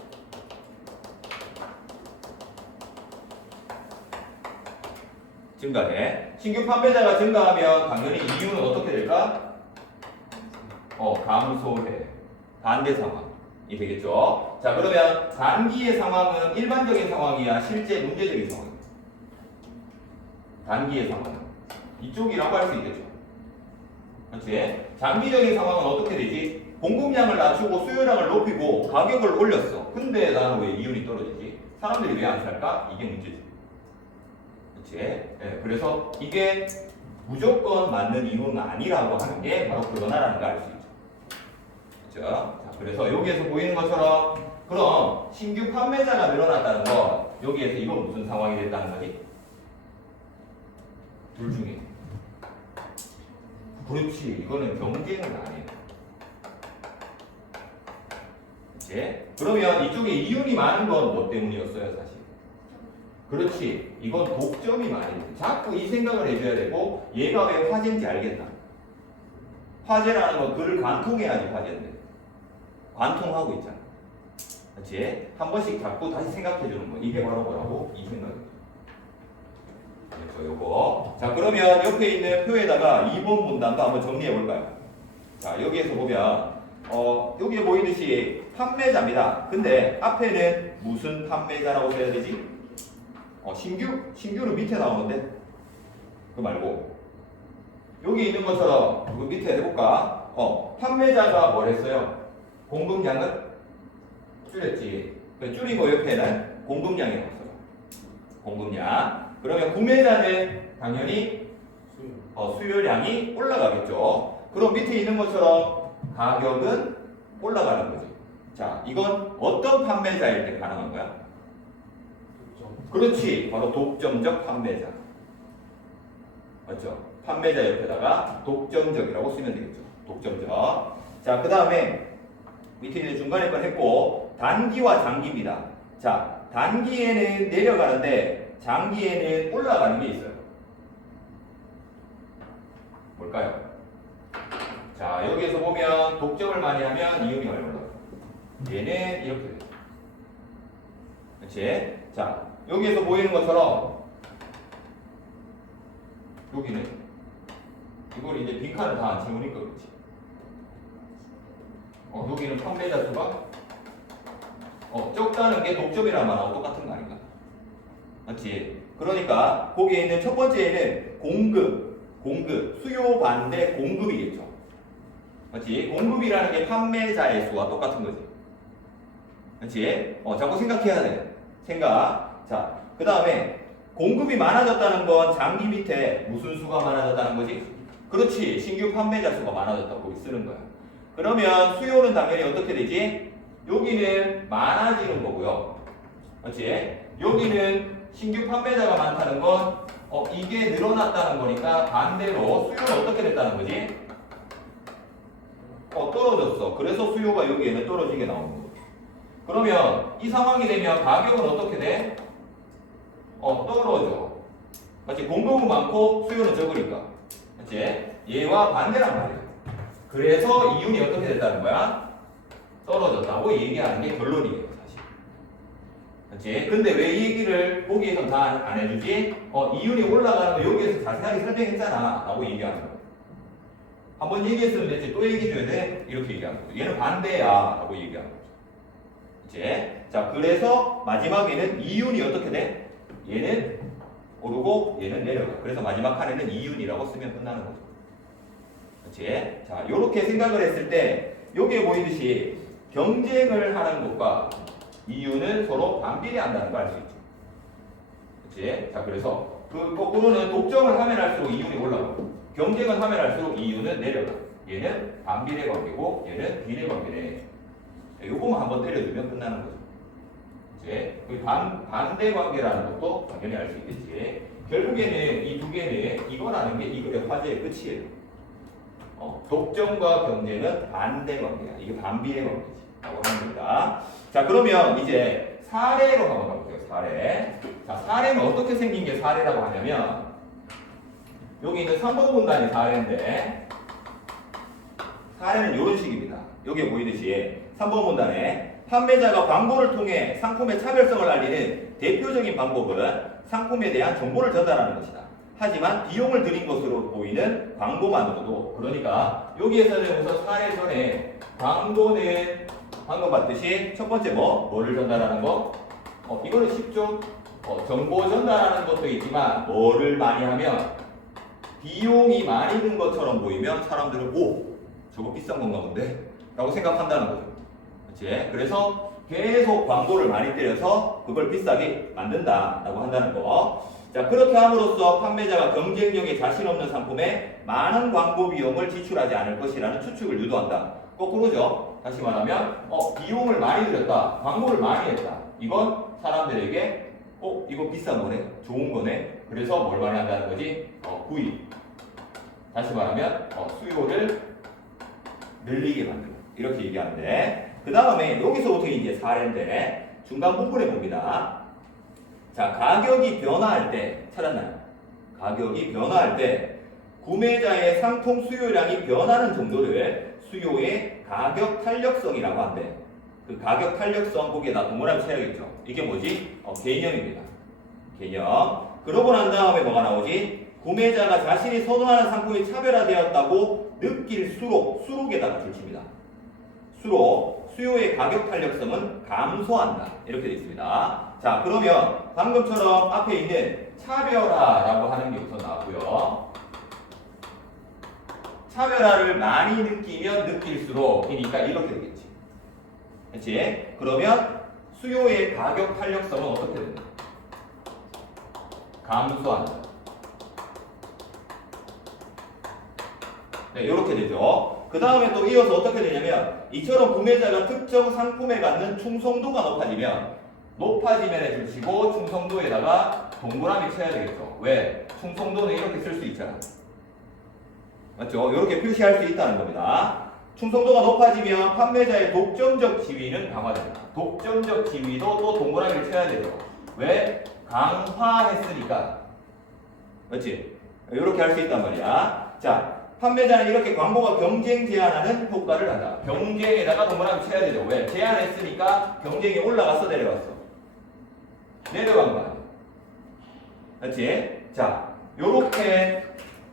증가해. 신규 판매자가 증가하면 당연히 이유는 어떻게 될까? 감소해. 반대 상황이 되겠죠. 자, 그러면 단기의 상황은 일반적인 상황이야, 실제 문제적인 상황이야? 단기의 상황은 이쪽이라고 할 수 있겠죠. 그렇지? 장기적인 상황은 어떻게 되지? 공급량을 낮추고 수요량을 높이고 가격을 올렸어. 근데 나는 왜 이윤이 떨어지지? 사람들이 왜 안 살까? 이게 문제지. 그렇지? 네, 그래서 이게 무조건 맞는 이유는 아니라고 하는 게 바로 그거나라는 걸 알 수 있죠. 그렇죠? 자, 그래서 여기에서 보이는 것처럼 그럼 신규 판매자가 늘어났다는 건 여기에서 이건 무슨 상황이 됐다는 거지? 둘 중에. 그렇지. 이거는 경쟁은 아니에요. 그렇지? 그러면 이쪽에 이윤이 많은 건 뭐 때문이었어요, 사실? 그렇지. 이건 독점이 많이 돼. 자꾸 이 생각을 해줘야 되고 얘가 왜 화제인지 알겠나? 화제라는 건 글을 관통해야지 화제인데. 관통하고 있잖아. 그렇지? 한 번씩 자꾸 다시 생각해주는 거. 이게 바로 뭐라고? 이 생각이죠. 그래서 요거. 자, 그러면 옆에 있는 표에다가 2번 문단도 한번 정리해 볼까요? 자, 여기에서 보면 여기에 보이듯이 판매자입니다. 근데 앞에는 무슨 판매자라고 써야 되지? 신규는 밑에 나오는데 그거 말고 여기 있는 것처럼 그 밑에 해볼까? 판매자가 뭘 했어요? 공급량을 줄였지. 줄이고 옆에는 공급량이 없어요. 공급량. 그러면 구매자는 당연히 수요량이 올라가겠죠. 그럼 밑에 있는 것처럼 가격은 올라가는 거지. 자, 이건 어떤 판매자일 때 가능한 거야? 그렇지. 바로 독점적 판매자. 맞죠? 판매자 옆에다가 독점적이라고 쓰면 되겠죠. 독점적. 자, 그 다음에 밑에 이제 중간에 건 했고 단기와 장기입니다. 자, 단기에는 내려가는데 장기에는 올라가는 게 있어요. 뭘까요? 자, 여기에서 보면 독점을 많이 하면 이윤이 얼마나? 얘는 이렇게 돼요. 그렇지? 자, 여기에서 보이는 것처럼 여기는 이걸 이제 빈칸을 다 안 채우니까 그렇지. 여기는 판매자 수가 적다는 게 독점이란 말하고 똑같은 거 아닌가? 맞지? 그러니까 거기에 있는 첫 번째에는 공급, 수요 반대 공급이겠죠. 맞지? 공급이라는 게 판매자의 수와 똑같은 거지. 맞지? 자꾸 생각해야 돼. 생각. 자, 그 다음에 공급이 많아졌다는 건 장기 밑에 무슨 수가 많아졌다는 거지? 그렇지. 신규 판매자 수가 많아졌다고 거기 쓰는 거야. 그러면 수요는 당연히 어떻게 되지? 여기는 많아지는 거고요. 맞지? 여기는 신규 판매자가 많다는 건 이게 늘어났다는 거니까 반대로 수요는 어떻게 됐다는 거지? 떨어졌어. 그래서 수요가 여기에는 떨어지게 나오는 거죠. 그러면 이 상황이 되면 가격은 어떻게 돼? 떨어져. 맞지? 공급은 많고 수요는 적으니까. 맞지? 얘와 반대란 말이야. 그래서 이윤이 어떻게 됐다는 거야? 떨어졌다고 얘기하는 게 결론이에요, 사실. 맞지? 근데 왜 이 얘기를 보기에선 다 안 해주지? 이윤이 올라가는 거 여기에서 자세하게 설명했잖아. 라고 얘기하는 거야. 한번 얘기했으면 됐지. 또 얘기해줘야 돼? 이렇게 얘기하는 거야. 얘는 반대야. 라고 얘기하는 거죠. 그치? 자, 그래서 마지막에는 이윤이 어떻게 돼? 얘는 오르고 얘는 내려가. 그래서 마지막 칸에는 이윤이라고 쓰면 끝나는 거죠. 그치? 자, 요렇게 생각을 했을 때 여기에 보이듯이 경쟁을 하는 것과 이윤은 서로 반비례한다는 걸 알 수 있죠. 그치? 자, 그래서 그 거꾸로는 독점을 하면 할수록 이윤이 올라가고 경쟁을 하면 할수록 이윤은 내려가. 얘는 반비례 관계고 얘는 비례 관계네. 요거만 한번 때려주면 끝나는 거죠. 이제 그 반대 관계라는 것도 당연히 알 수 있겠지. 결국에는 이 두 개는 이거라는 게 이거의 화제의 끝이에요. 독점과 경쟁은 반대 관계야. 이게 반비례 관계지. 라고 하는 겁니다. 자, 그러면 이제 사례로 한번 가볼게요. 사례. 자, 사례는 어떻게 생긴 게 사례라고 하냐면 여기 있는 3번 문단이 사례인데 사례는 이런 식입니다. 여기에 보이듯이 3번 문단에 판매자가 광고를 통해 상품의 차별성을 알리는 대표적인 방법은 상품에 대한 정보를 전달하는 것이다. 하지만 비용을 들인 것으로 보이는 광고만으로도 그러니까 여기에서는 우선 사례 전에 광고는 방금 봤듯이 첫 번째 뭐를 전달하는 거? 이거는 쉽죠? 정보 전달하는 것도 있지만 뭐를 많이 하면 비용이 많이 든 것처럼 보이면 사람들은 오! 저거 비싼 건가 본데? 라고 생각한다는 거죠. 그치? 그래서 계속 광고를 많이 때려서 그걸 비싸게 만든다 라고 한다는 거. 자, 그렇게 함으로써 판매자가 경쟁력에 자신 없는 상품에 많은 광고 비용을 지출하지 않을 것이라는 추측을 유도한다. 거꾸로죠. 다시 말하면 비용을 많이 들였다. 광고를 많이 했다. 이건 사람들에게 이거 비싼 거네. 좋은 거네. 그래서 뭘 많이 한다는 거지? 구입. 다시 말하면 수요를 늘리게 만들고 이렇게 얘기하는데 그 다음에 여기서부터 이제 사례인데 중간 부분에 봅니다. 자, 가격이 변화할 때 찾았나요? 가격이 변화할 때 구매자의 상품 수요량이 변하는 정도를 수요의 가격 탄력성이라고 한대. 그 가격 탄력성 거기에다 동그라미 쳐야겠죠. 이게 뭐지? 개념입니다. 개념. 그러고 난 다음에 뭐가 나오지? 구매자가 자신이 선호하는 상품이 차별화되었다고 느낄수록 수록에다가 줄칩니다. 수록, 수요의 가격 탄력성은 감소한다. 이렇게 되어 있습니다. 자, 그러면 방금처럼 앞에 있는 차별화라고 하는 게 우선 나왔고요. 차별화를 많이 느끼면 느낄수록 그러니까 이렇게 되겠지. 그렇지? 그러면 수요의 가격 탄력성은 어떻게 된다? 감소한다. 네, 이렇게 되죠. 그 다음에 또 이어서 어떻게 되냐면 이처럼 구매자가 특정 상품에 갖는 충성도가 높아지면에 줄치고 충성도에다가 동그라미 쳐야 되겠죠. 왜? 충성도는 이렇게 쓸 수 있잖아. 맞죠? 이렇게 표시할 수 있다는 겁니다. 충성도가 높아지면 판매자의 독점적 지위는 강화된다. 독점적 지위도 또 동그라미를 쳐야 되죠. 왜? 강화했으니까. 맞지? 이렇게 할 수 있단 말이야. 자, 판매자는 이렇게 광고가 경쟁 제한하는 효과를 한다. 경쟁에다가 동그라미 쳐야 되죠. 왜? 제한했으니까 경쟁이 올라갔어, 내려갔어? 내려간 거 아니야. 그렇지? 자, 요렇게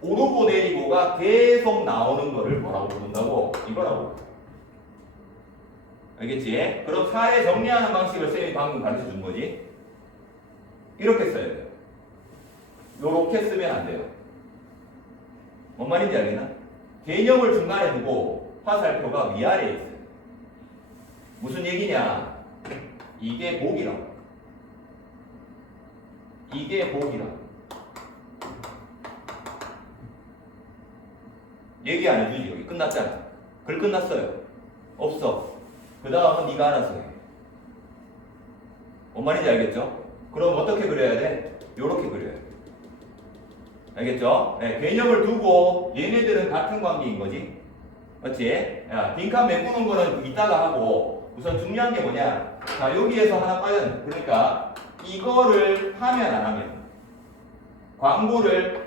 오르고 내리고가 계속 나오는 거를 뭐라고 부른다고? 이거라고. 알겠지? 그럼 사례 정리하는 방식을 쌤이 방금 가르쳐 준 거지? 이렇게 써야 돼요. 요렇게 쓰면 안 돼요. 뭔 말인지 알겠나? 개념을 중간에 두고 화살표가 위아래에 있어요. 무슨 얘기냐? 이게 복이라고. 이게 복이라고. 얘기 안 해주지. 여기 끝났잖아. 글 끝났어요. 없어. 그 다음은 네가 알아서 해. 뭔 말인지 알겠죠? 그럼 어떻게 그려야 돼? 요렇게 그려야 돼. 알겠죠? 네, 개념을 두고 얘네들은 같은 관계인 거지. 맞지? 야, 빈칸 메꾸는 거는 이따가 하고 우선 중요한 게 뭐냐? 자, 여기에서 하나 빠졌네. 그러니까 이거를 하면 안 하면 광고를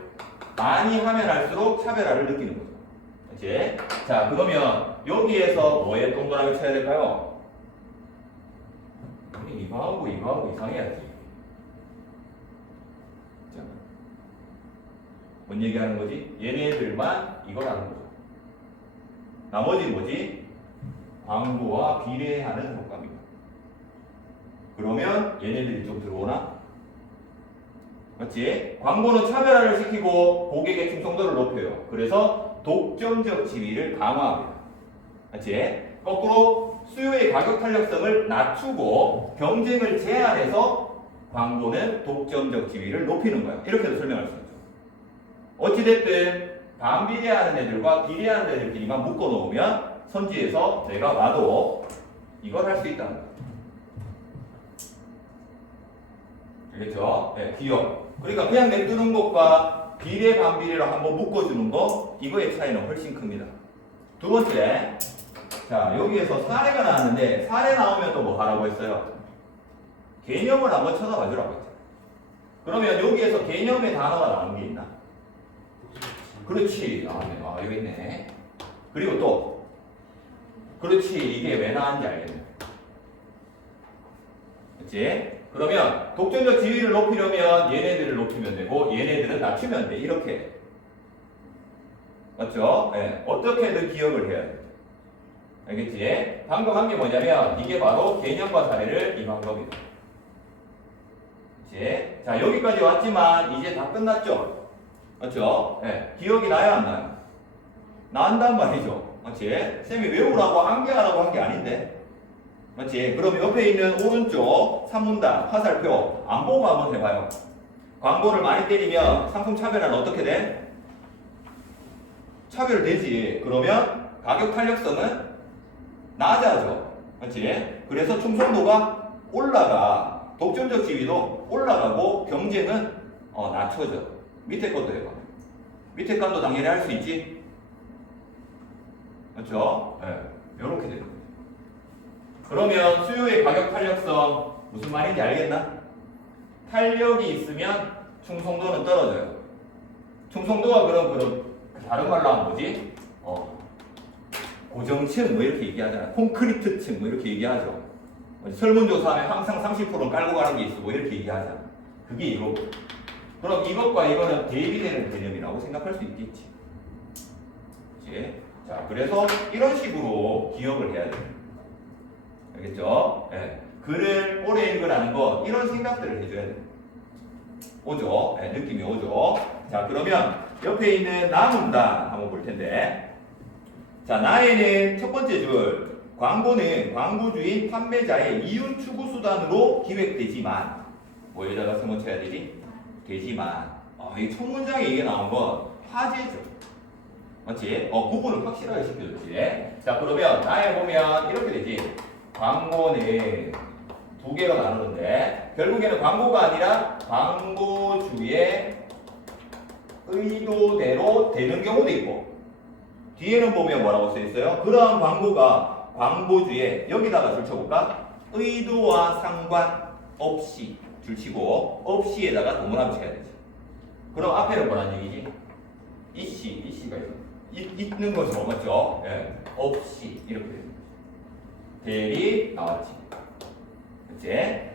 많이 하면 할수록 차별화를 느끼는 거죠. 그치? 자, 그러면 여기에서 뭐에 동그라미 쳐야 될까요? 이거하고 이상해야지. 자, 뭔 얘기하는 거지? 얘네들만 이걸 하는 거죠. 나머지는 뭐지? 광고와 비례하는 효과입니다. 그러면 얘네들이 좀 들어오나? 맞지? 광고는 차별화를 시키고 고객의 충성도를 높여요. 그래서 독점적 지위를 강화합니다. 맞지? 거꾸로 수요의 가격 탄력성을 낮추고 경쟁을 제한해서 광고는 독점적 지위를 높이는 거야. 이렇게도 설명할 수 있죠. 어찌됐든 반비례하는 애들과 비례하는 애들끼리만 묶어놓으면 선지에서 내가 와도 이걸 할 수 있다는 거야. 알겠죠? 네, 기억. 그러니까 그냥 냅두는 것과 비례 반비례로 한번 묶어주는 거, 이거의 차이는 훨씬 큽니다. 두 번째, 자, 여기에서 사례가 나왔는데 사례 나오면 또 뭐 하라고 했어요? 개념을 한번 쳐다봐 주라고 했죠. 그러면 여기에서 개념의 단어가 나오는 게 있나? 그렇지. 나왔네. 아, 여기 있네. 그리고 또 그렇지. 이게 왜 나왔는지 알겠네. 그렇지? 그러면 독점적 지위를 높이려면 얘네들을 높이면 되고 얘네들은 낮추면 돼. 이렇게. 맞죠? 네. 어떻게든 기억을 해야 돼. 알겠지? 방금 한 게 뭐냐면 이게 바로 개념과 사례를 임한 겁니다. 그렇지? 자, 여기까지 왔지만 이제 다 끝났죠? 맞죠? 네. 기억이 나야 안 나요? 난단 말이죠. 맞지? 쌤이 외우라고 암기하라고 한 게 아닌데. 맞지? 그럼 옆에 있는 오른쪽 산문단 화살표 안 보고 한번 해봐요. 광고를 많이 때리면 상품 차별화는 어떻게 돼? 차별되지. 그러면 가격 탄력성은 낮아져. 맞지? 그래서 충성도가 올라가. 독점적 지위도 올라가고 경쟁은 낮춰져. 밑에 것도 해봐. 밑에 것도 당연히 할 수 있지. 맞죠? 네. 이렇게 되는 거죠. 그러면 수요의 가격 탄력성 무슨 말인지 알겠나? 탄력이 있으면 충성도는 떨어져요. 충성도가 그럼 다른 말로 하면 뭐지? 고정층 뭐 이렇게 얘기하잖아. 콘크리트층 뭐 이렇게 얘기하죠. 설문조사하면 항상 30%는 깔고 가는 게 있어 뭐 이렇게 얘기하잖아. 그게 이거고. 그럼 이것과 이거는 대비되는 개념이라고 생각할 수 있겠지. 그치? 자, 그래서 이런 식으로 기억을 해야 돼. 알겠죠? 네. 글을 오래 읽으라는 거 이런 생각들을 해줘야 돼. 오죠? 네, 느낌이 오죠? 자, 그러면 옆에 있는 나문단 한번 볼 텐데, 자, 나에는 첫 번째 줄 광고는 광고주인 판매자의 이윤 추구 수단으로 기획되지만 뭐에다가 써붙여야 되지? 되지만 이 첫 문장에 이게 나온 건 화제죠. 맞지? 구분을 확실하게 시켜줬지. 자, 그러면 나에 보면 이렇게 되지. 광고는 두 개가 나누는데 결국에는 광고가 아니라 광고주의 의도대로 되는 경우도 있고 뒤에는 보면 뭐라고 써 있어요? 그러한 광고가 광고주의 여기다가 줄쳐볼까? 의도와 상관없이 줄치고 없이에다가 동그라미 쳐야 되지. 그럼 앞에는 뭐라는 얘기지? 이씨가 있는 거죠. 맞죠? 예. 없이 이렇게 됩니다. 대리 나왔지. 그치?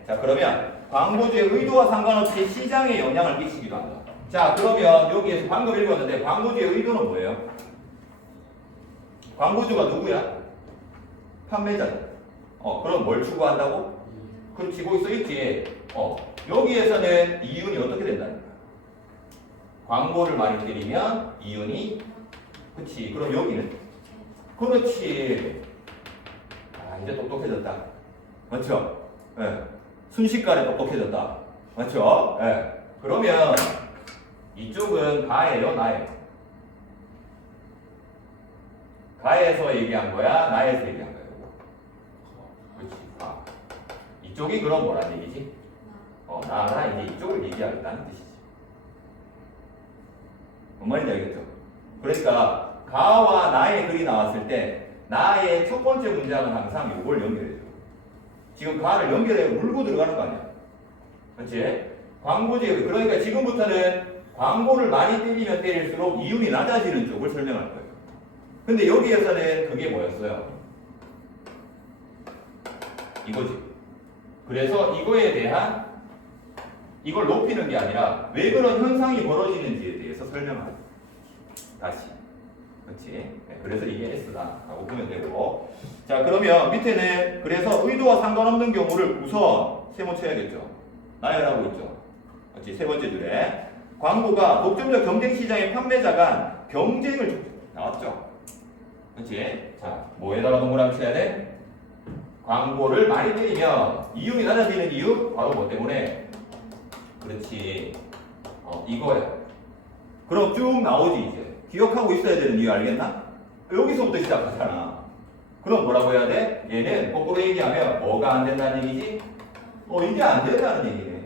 자, 그러면 광고주의 의도와 상관없이 시장에 영향을 끼치기도 한다. 자, 그러면 여기에서 방금 읽었는데 광고주의 의도는 뭐예요? 광고주가 누구야? 판매자다. 그럼 뭘 추구한다고? 그렇지, 거기 써있지. 여기에서는 이윤이 어떻게 된다니까? 광고를 많이 때리면 이윤이, 그치. 그럼 여기는? 그렇지. 이제 똑똑해졌다. 맞죠? 예. 순식간에 똑똑해졌다. 맞죠? 예. 그러면 이쪽은 가예요, 나예요? 가에서 얘기한 거야, 나에서 얘기한 거야? 그렇지. 이쪽이 그럼 뭐란 얘기지? 나나 이제 이쪽을 얘기하겠다는 뜻이지. 뭔 말인지 알겠죠? 그러니까 가와 나의 글이 나왔을 때 나의 첫 번째 문장은 항상 이걸 연결해줘. 지금 가를 연결해 물고 들어가는 거 아니야? 그렇지? 광고주의, 그러니까 지금부터는 광고를 많이 때리면 때릴수록 이윤이 낮아지는 쪽을 설명할 거예요. 근데 여기에서는 그게 뭐였어요? 이거지. 그래서 이거에 대한 이걸 높이는 게 아니라 왜 그런 현상이 벌어지는지에 대해서 설명하죠. 다시. 그렇지? 네, 그래서 이게 S다라고 보면 되고. 자, 그러면 밑에는 그래서 의도와 상관없는 경우를 우선 세모쳐야겠죠. 나열하고 있죠. 그렇지? 세 번째 줄에 광고가 독점적 경쟁 시장의 판매자 간 경쟁을 나왔죠. 그렇지? 자, 뭐에다가 동그라미 쳐야 돼? 광고를 많이 때리면 이윤이 낮아지는 이유 바로 뭐 때문에? 그렇지. 이거야. 그럼 쭉 나오지 이제. 기억하고 있어야 되는 이유 알겠나? 여기서부터 시작하잖아. 그럼 뭐라고 해야 돼? 얘는 거꾸로 얘기하면 뭐가 안 된다는 얘기지? 이게 안 된다는 얘기네.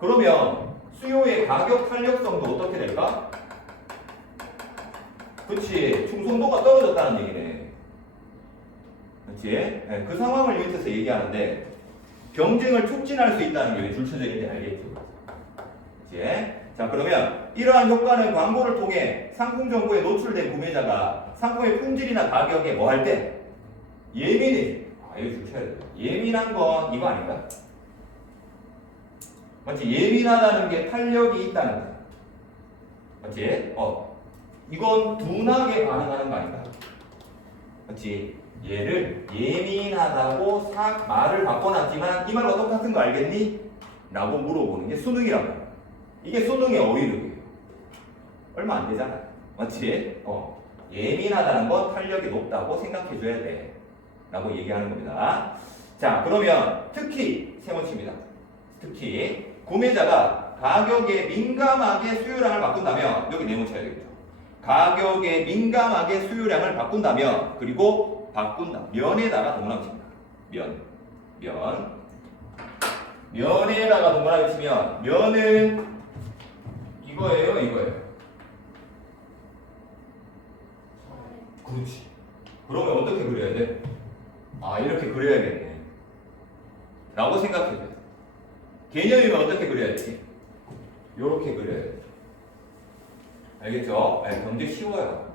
그러면 수요의 가격 탄력성도 어떻게 될까? 그치. 충성도가 떨어졌다는 얘기네. 그치? 네, 그 상황을 밑에서 얘기하는데 경쟁을 촉진할 수 있다는 게 왜 줄쳐져있는지 알겠죠? 그치? 자, 그러면 이러한 효과는 광고를 통해 상품 정보에 노출된 구매자가 상품의 품질이나 가격에 뭐 할 때? 예민해. 아, 이거 줄쳐야 돼. 예민한 건 이거 아닌가? 맞지? 예민하다는 게 탄력이 있다는 거. 맞지? 이건 둔하게 반응하는 거 아닌가? 맞지? 얘를 예민하다고 말을 바꿔놨지만 이 말과 똑같은 거 알겠니? 라고 물어보는 게 수능이란 말이야. 이게 수능의 어휘력이에요. 얼마 안 되잖아. 맞지? 예민하다는 건 탄력이 높다고 생각해줘야 돼. 라고 얘기하는 겁니다. 자, 그러면 특히 세 번째입니다. 특히 구매자가 가격에 민감하게 수요량을 바꾼다면 여기 네모 쳐야 되겠죠. 가격에 민감하게 수요량을 바꾼다면 그리고 바꾼다. 면에다가 동그라미 칩니다. 면에다가 동그라미 치면 면은 이거예요. 그렇지. 그러면 어떻게 그려야 돼? 아, 이렇게 그려야겠네. 라고 생각해 돼. 개념이면 어떻게 그려야 되지? 요렇게 그려야 돼. 알겠죠? 네, 굉장히 쉬워요.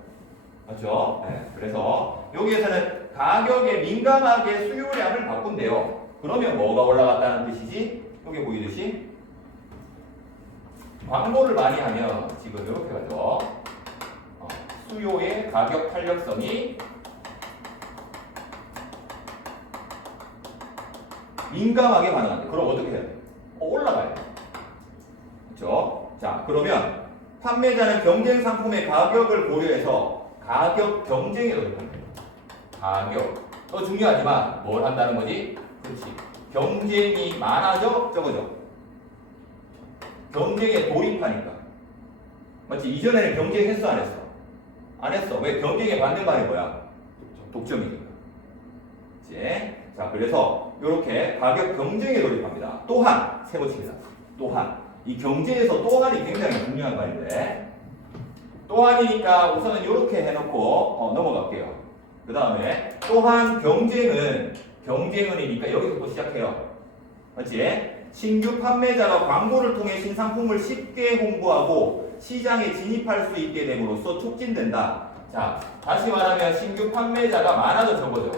맞죠? 네, 그래서 여기에서는 가격에 민감하게 수요량을 바꾼대요. 그러면 뭐가 올라갔다는 뜻이지? 여기 보이듯이 광고를 많이 하면 지금 이렇게 가죠. 수요의 가격 탄력성이 민감하게 반응한대. 그럼 어떻게 해야 돼? 올라가야 돼. 그렇죠? 자, 그러면 판매자는 경쟁 상품의 가격을 고려해서 가격 경쟁에 돌입합니다. 가격. 또 중요하지만 뭘 한다는 거지? 그렇지. 경쟁이 많아져? 적어져? 경쟁에 돌입하니까. 맞지? 이전에는 경쟁했어? 안 했어? 안 했어. 왜? 경쟁에 받는 말이 뭐야? 독점이니까. 그치? 자, 그래서 이렇게 가격 경쟁에 돌입합니다. 또한, 세 번째입니다. 또한. 이 경제에서 또한이 굉장히 중요한 말인데, 또한이니까 우선은 이렇게 해놓고 넘어갈게요. 그 다음에 또한 경쟁은이니까 여기서부터 시작해요. 맞지? 신규 판매자가 광고를 통해 신상품을 쉽게 홍보하고 시장에 진입할 수 있게 됨으로써 촉진된다. 자, 다시 말하면 신규 판매자가 많아져 적어져?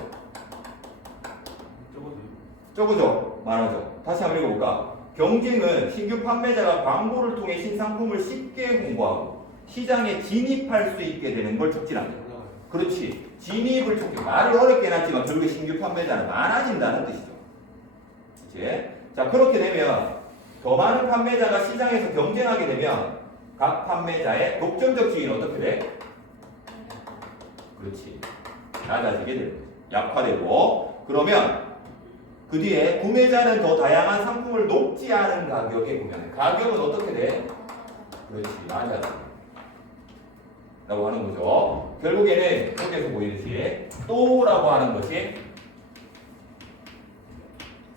적어져? 많아져. 다시 한번 읽어볼까? 경쟁은 신규 판매자가 광고를 통해 신상품을 쉽게 홍보하고 시장에 진입할 수 있게 되는 걸 촉진한다. 그렇지. 진입을 촉진. 말을 어렵게 해놨지만 결국에 신규 판매자는 많아진다는 뜻이죠. 그렇지? 자, 그렇게 되면 더 많은 판매자가 시장에서 경쟁하게 되면 각 판매자의 독점적 지위는 어떻게 돼? 그렇지. 낮아지게 되는 거죠. 약화되고. 그러면 그 뒤에 구매자는 더 다양한 상품을 높지 않은 가격에 구매하는. 가격은 어떻게 돼? 그렇지. 낮아져. 라고 하는 거죠. 결국에는 여기에서 보이듯이 또라고 하는 것이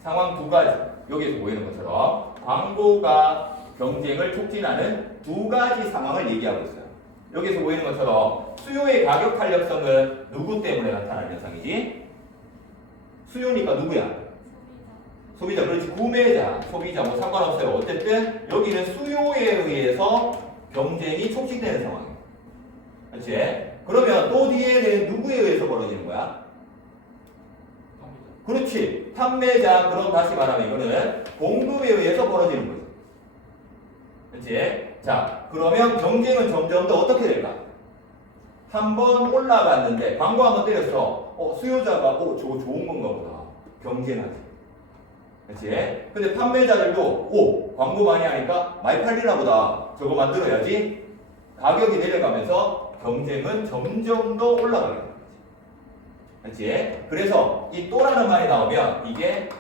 상황 두 가지. 여기에서 보이는 것처럼 광고가 경쟁을 촉진하는 두 가지 상황을 얘기하고 있어요. 여기서 보이는 것처럼 수요의 가격 탄력성은 누구 때문에 나타나는 현상이지? 수요니까 누구야? 소비자. 그렇지. 구매자, 소비자 뭐 상관없어요. 어쨌든 여기는 수요에 의해서 경쟁이 촉진되는 상황이에요. 그렇지? 그러면 또 뒤에는 누구에 의해서 벌어지는 거야? 그렇지. 판매자. 그럼 다시 말하면 이거는 공급에 의해서 벌어지는 거지. 그렇지? 자, 그러면 경쟁은 점점 더 어떻게 될까? 한번 올라갔는데 광고 한번 때렸어. 수요자가 저거 좋은 건가 보다. 경쟁하지. 그렇지? 근데 판매자들도 광고 많이 하니까 많이 팔리나 보다. 저거 만들어야지. 가격이 내려가면서 경쟁은 점점 더 올라가게 되는 거지. 그렇지? 그래서 이 또라는 말이 나오면 이게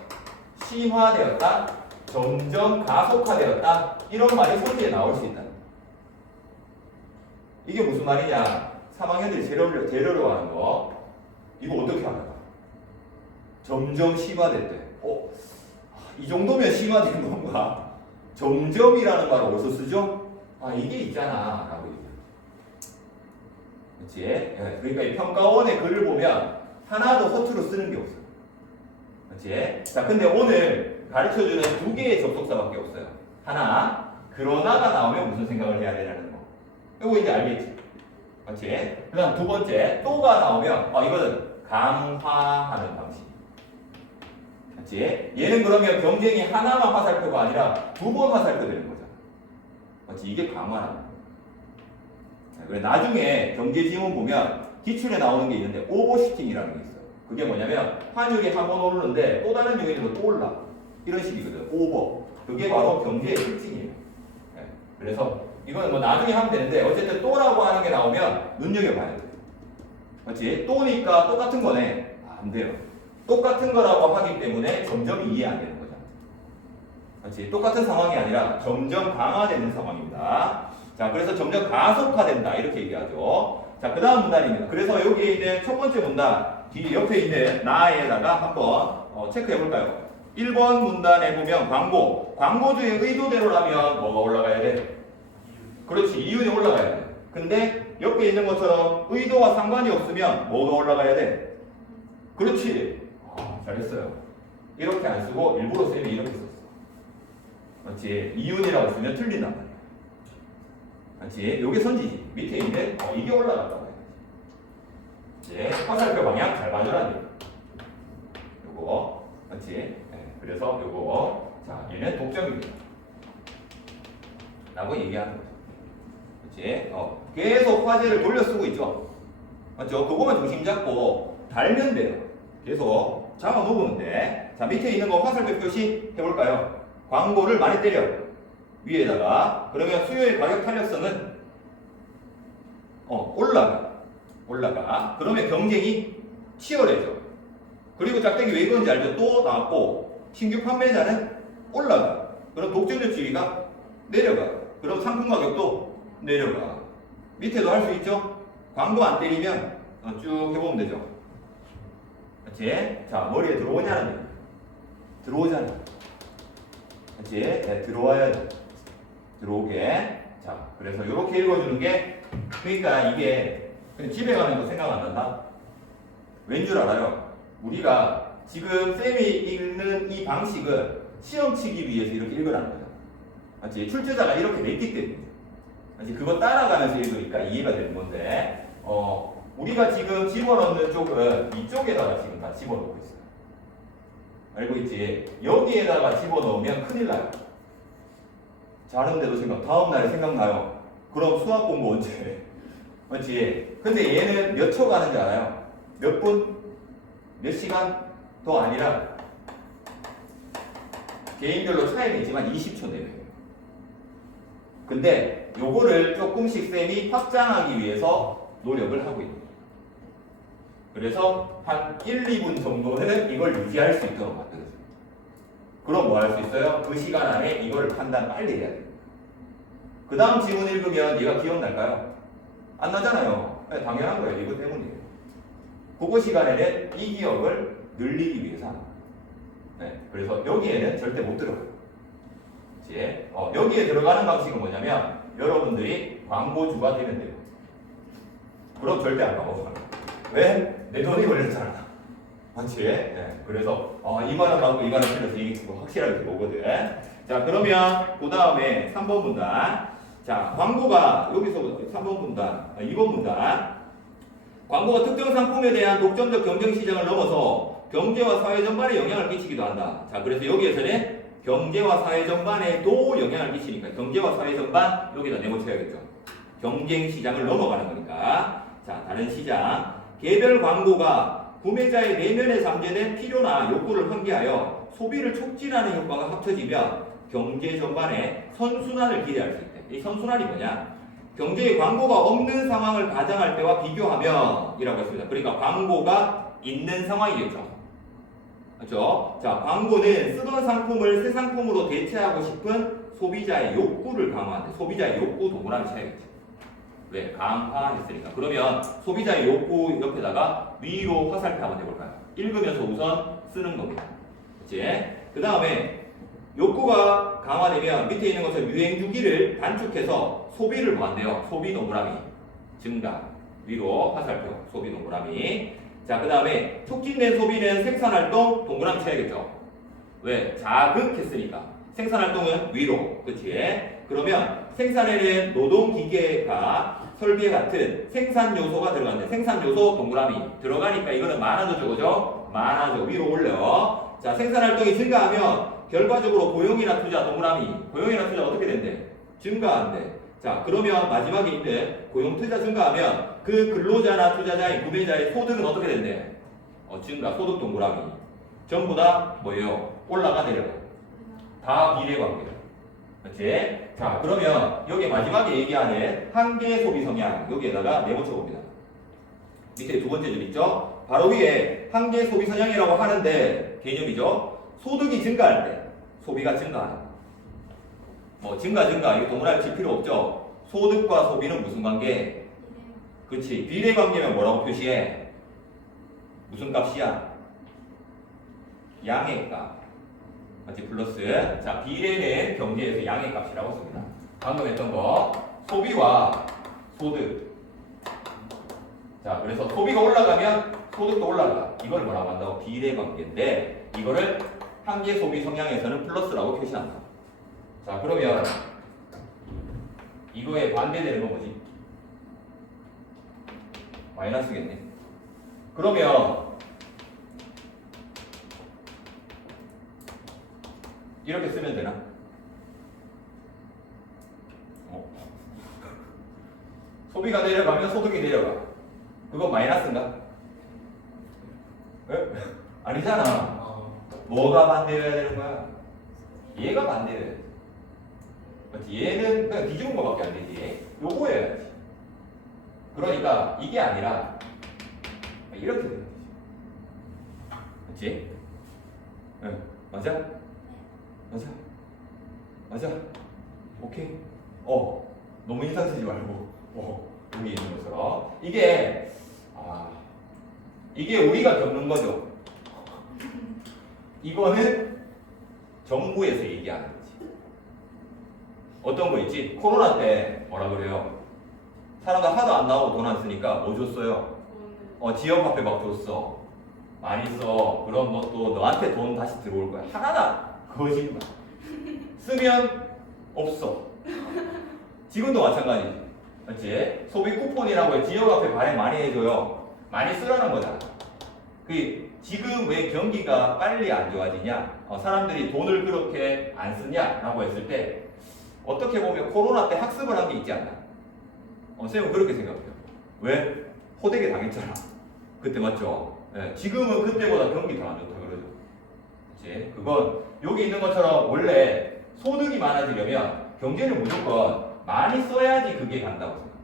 심화되었다, 점점 가속화되었다, 이런 말이 소리에 나올 수 있다. 이게 무슨 말이냐? 3학년들이 제일 어려워하는 거. 이거 어떻게 하나? 점점 심화됐대. 이 정도면 심화된 건가? 점점이라는 말을 어디서 쓰죠? 이게 있잖아. 라고 얘기해요. 그치? 네, 그러니까 이 평가원의 글을 보면 하나도 허투루 쓰는 게 없어. 그치? 자, 근데 오늘 가르쳐주는 두 개의 접속사밖에 없어요. 하나, 그러나가 나오면 무슨 생각을 해야 되냐는 거. 이거 이제 알겠지? 맞지? 그 다음 두 번째, 또가 나오면, 이거는 강화하는 방식. 맞지? 얘는 그러면 경쟁이 하나만 화살표가 아니라 두 번 화살표 되는 거잖아. 맞지? 이게 강화라는 거야. 그래, 나중에 경제 지문 보면 기출에 나오는 게 있는데, 오버슈팅이라는 게 있어요. 그게 뭐냐면, 환율이 한 번 오르는데 또 다른 요인으로 또 올라. 이런 식이거든. 오버. 그게 바로 경제의 특징이에요. 네. 그래서 이거는 뭐 나중에 하면 되는데 어쨌든 또라고 하는 게 나오면 눈여겨봐야 돼. 맞지? 또니까 똑같은 거네. 안 돼요. 똑같은 거라고 하기 때문에 점점 이해 안 되는 거죠. 맞지? 똑같은 상황이 아니라 점점 강화되는 상황입니다. 자, 그래서 점점 가속화된다. 이렇게 얘기하죠. 자, 그 다음 문단입니다. 그래서 여기에 있는 첫 번째 문단, 뒤 옆에 있는 나에다가 한번 체크해 볼까요? 1번 문단에 보면 광고주의 의도대로라면 뭐가 올라가야 돼? 그렇지, 이윤이 올라가야 돼. 근데 옆에 있는 것처럼 의도와 상관이 없으면 뭐가 올라가야 돼? 그렇지. 잘했어요. 이렇게 안 쓰고 일부러 쌤이 이렇게 썼어. 맞지? 이윤이라고 쓰면 틀린단 말이야. 맞지? 요게 선지지. 밑에 있는 이게 올라갔다고 해야지. 화살표 방향 잘 봐줘라. 요거 맞지? 그래서 요거 자 얘는 독점입니다. 라고 얘기하는 거죠. 그치? 계속 화제를 돌려 쓰고 있죠. 맞죠? 그거만 중심 잡고 달면 돼요. 계속 잡아 놓으면 돼. 자, 밑에 있는 거 화살표 표시 해볼까요? 광고를 많이 때려. 위에다가. 그러면 수요일 가격 탄력성은 올라가. 그러면 경쟁이 치열해져. 그리고 짝대기 왜 그런지 알죠? 또 나왔고 신규 판매자는 올라가. 그럼 독점적 지위가 내려가. 그럼 상품 가격도 내려가. 밑에도 할 수 있죠? 광고 안 때리면 쭉 해보면 되죠. 그치? 자, 머리에 들어오냐는 얘기. 들어오잖아. 그치? 네, 들어와야 돼. 들어오게. 자, 그래서 이렇게 읽어주는 게, 그러니까 이게 그냥 집에 가면 또 생각 안 난다? 왠 줄 알아요? 우리가 지금 쌤이 읽는 이 방식은 시험 치기 위해서 이렇게 읽으라는 거죠. 맞지? 출제자가 이렇게 냈기 때문에. 맞지? 그거 따라가면서 읽으니까 이해가 되는 건데, 우리가 지금 집어넣는 쪽은 이쪽에다가 지금 다 집어넣고 있어요. 알고 있지? 여기에다가 집어넣으면 큰일 나요. 자는데도 다음날에 생각나요. 그럼 수학 공부 언제 해? 맞지? 근데 얘는 몇 초 가는지 알아요? 몇 분? 몇 시간? 더 아니라 개인별로 차이는 있지만 20초 내외예요. 근데 요거를 조금씩 쌤이 확장하기 위해서 노력을 하고 있는 거예요. 그래서 한 1, 2분 정도는 이걸 유지할 수 있도록 만들어줍니다. 그럼 뭐 할 수 있어요? 그 시간 안에 이걸 판단 빨리 해야 돼요. 그 다음 지문 읽으면 얘가 기억날까요? 안 나잖아요. 당연한 거예요. 이거 때문이에요. 그거 시간에는 이 기억을 늘리기 위해서 하는 거예요. 네, 그래서 여기에는 절대 못 들어가요. 여기에 들어가는 방식은 뭐냐면 여러분들이 광고주가 되면 돼요. 그럼 절대 안 까먹어. 왜? 내 돈이 걸렸잖아. 맞지? 네, 그래서 2만원 받고 2만원 틀려서 이게 확실하게 들어오거든. 자, 그러면 그 다음에 3번 문단. 자, 광고가 여기서 3번 문단, 2번 문단. 광고가 특정 상품에 대한 독점적 경쟁 시장을 넘어서 경제와 사회 전반에 영향을 끼치기도 한다. 자, 그래서 여기에서는 경제와 사회 전반에도 영향을 끼치니까 경제와 사회 전반 여기다 네모쳐야겠죠. 경쟁 시장을 넘어가는 거니까. 자, 다른 시장. 개별 광고가 구매자의 내면에 잠재된 필요나 욕구를 환기하여 소비를 촉진하는 효과가 합쳐지면 경제 전반에 선순환을 기대할 수 있대. 이 선순환이 뭐냐? 경제에 광고가 없는 상황을 가정할 때와 비교하면 이라고 했습니다. 그러니까 광고가 있는 상황이겠죠. 그렇죠? 자, 광고는 쓰던 상품을 새 상품으로 대체하고 싶은 소비자의 욕구를 강화하는데 소비자의 욕구 동그라미 쳐야겠죠. 왜? 강화했으니까. 그러면 소비자의 욕구 옆에다가 위로 화살표 한번 해볼까요? 읽으면서 우선 쓰는 겁니다. 그치? 그 다음에 욕구가 강화되면 밑에 있는 것처럼 유행 주기를 단축해서 소비를 뭐 한대요? 소비 동그라미 증가. 위로 화살표 소비 동그라미. 자, 그 다음에 촉진된 소비는 생산활동 동그라미 쳐야겠죠. 왜? 자극했으니까. 생산활동은 위로. 그치? 그러면 생산에는 노동기계가 설비에 같은 생산 요소가 들어간대. 생산 요소 동그라미 들어가니까 이거는 많아져죠. 그죠? 많아져. 위로 올려. 자, 생산활동이 증가하면 결과적으로 고용이나 투자 동그라미. 고용이나 투자 어떻게 된대? 증가한대. 자, 그러면 마지막에 있는 고용 투자 증가하면 그 근로자나 투자자의 구매자의 소득은 어떻게 된대? 증가. 소득 동그라미. 전부 다 뭐예요? 올라가 내려가. 다 비례관계다. 그렇지? 자, 그러면 여기 마지막에 얘기하는 한계 소비 성향 여기에다가 내붙여 봅니다. 밑에 두 번째 줄 있죠? 바로 위에 한계 소비 성향이라고 하는데 개념이죠? 소득이 증가할 때 소비가 증가하는 뭐 증가 이거 동그라미 칠 필요 없죠? 소득과 소비는 무슨 관계? 그렇지. 비례 관계면 뭐라고 표시해? 무슨 값이야? 양의 값. 맞지? 플러스. 자, 비례는 경제에서 양의 값이라고 씁니다. 방금 했던 거 소비와 소득. 자, 그래서 소비가 올라가면 소득도 올라가. 이걸 뭐라고 한다고? 비례 관계인데 이거를 한계 소비 성향에서는 플러스라고 표시한다. 자, 그러면 이거에 반대되는 건 뭐지? 마이너스겠네. 그러면 이렇게 쓰면 되나? 소비가 내려가면 소득이 내려가. 그거 마이너스인가? 왜? 아니잖아. 뭐가 반대여야 되는 거야? 얘가 반대여야 돼. 맞지? 얘는 그냥 뒤집은 거밖에 안 되지. 요거 해야지. 그러니까 이게 아니라 이렇게 되는 거지. 맞지? 응, 맞아? 맞아? 맞아? 오케이? 너무 인상 쓰지 말고 여기 있는 것처럼 이게 우리가 겪는 거죠. 이거는 정부에서 얘기하는 거지. 어떤 거 있지? 코로나 때 뭐라 그래요? 사람들 하도 안 나오고 돈 안 쓰니까 뭐 줬어요? 지역화폐 막 줬어. 많이 써. 그럼 너 또 너한테 돈 다시 들어올 거야. 하나다. 거짓말. 쓰면 없어. 지금도 마찬가지지. 맞지? 소비 쿠폰이라고 해. 지역화폐 발행 많이 해줘요. 많이 쓰라는 거잖아. 지금 왜 경기가 빨리 안 좋아지냐? 사람들이 돈을 그렇게 안 쓰냐라고 했을 때 어떻게 보면 코로나 때 학습을 한 게 있지 않나? 쌤은 그렇게 생각해요. 왜? 호되게 당했잖아. 그때 맞죠? 네, 지금은 그때보다 경기 더 안 좋다 그러죠. 그치? 그건 여기 있는 것처럼 원래 소득이 많아지려면 경제는 무조건 많이 써야지 그게 간다고 생각해요.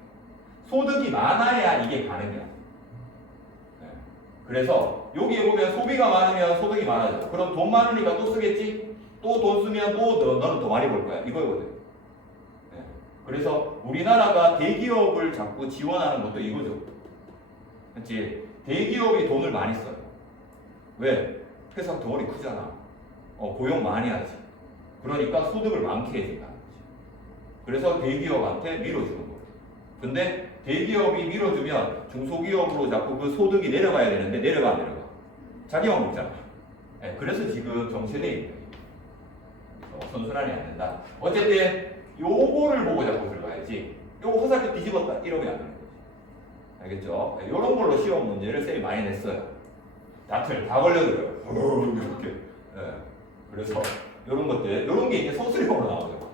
소득이 많아야 이게 가는 거야. 네. 그래서 여기에 보면 소비가 많으면 소득이 많아져. 그럼 돈 많으니까 또 쓰겠지? 또 돈 쓰면 또 너는 더 많이 벌 거야. 이거거든. 네. 그래서 우리나라가 대기업을 자꾸 지원하는 것도 이거죠. 그치? 대기업이 돈을 많이 써요. 왜? 회사 덩어리 크잖아. 고용 많이 하지. 그러니까 소득을 많게 해준다는 거지. 그래서 대기업한테 밀어주는 거예요. 근데 대기업이 밀어주면 중소기업으로 자꾸 그 소득이 내려가야 되는데 내려가 안 내려가. 자기만 먹잖아. 네, 그래서 지금 정체돼 있는 거예요. 선순환이 안 된다. 어쨌든 요거를 보고 자꾸 들어가야지. 요거 화살표 뒤집었다 이러면 안 되는 거지. 알겠죠? 네, 요런 걸로 시험 문제를 쌤이 많이 냈어요. 다툴 다 걸려들어요. 이렇게. 네. 그래서 요런 것들, 요런 게 이제 소수형으로 나오죠.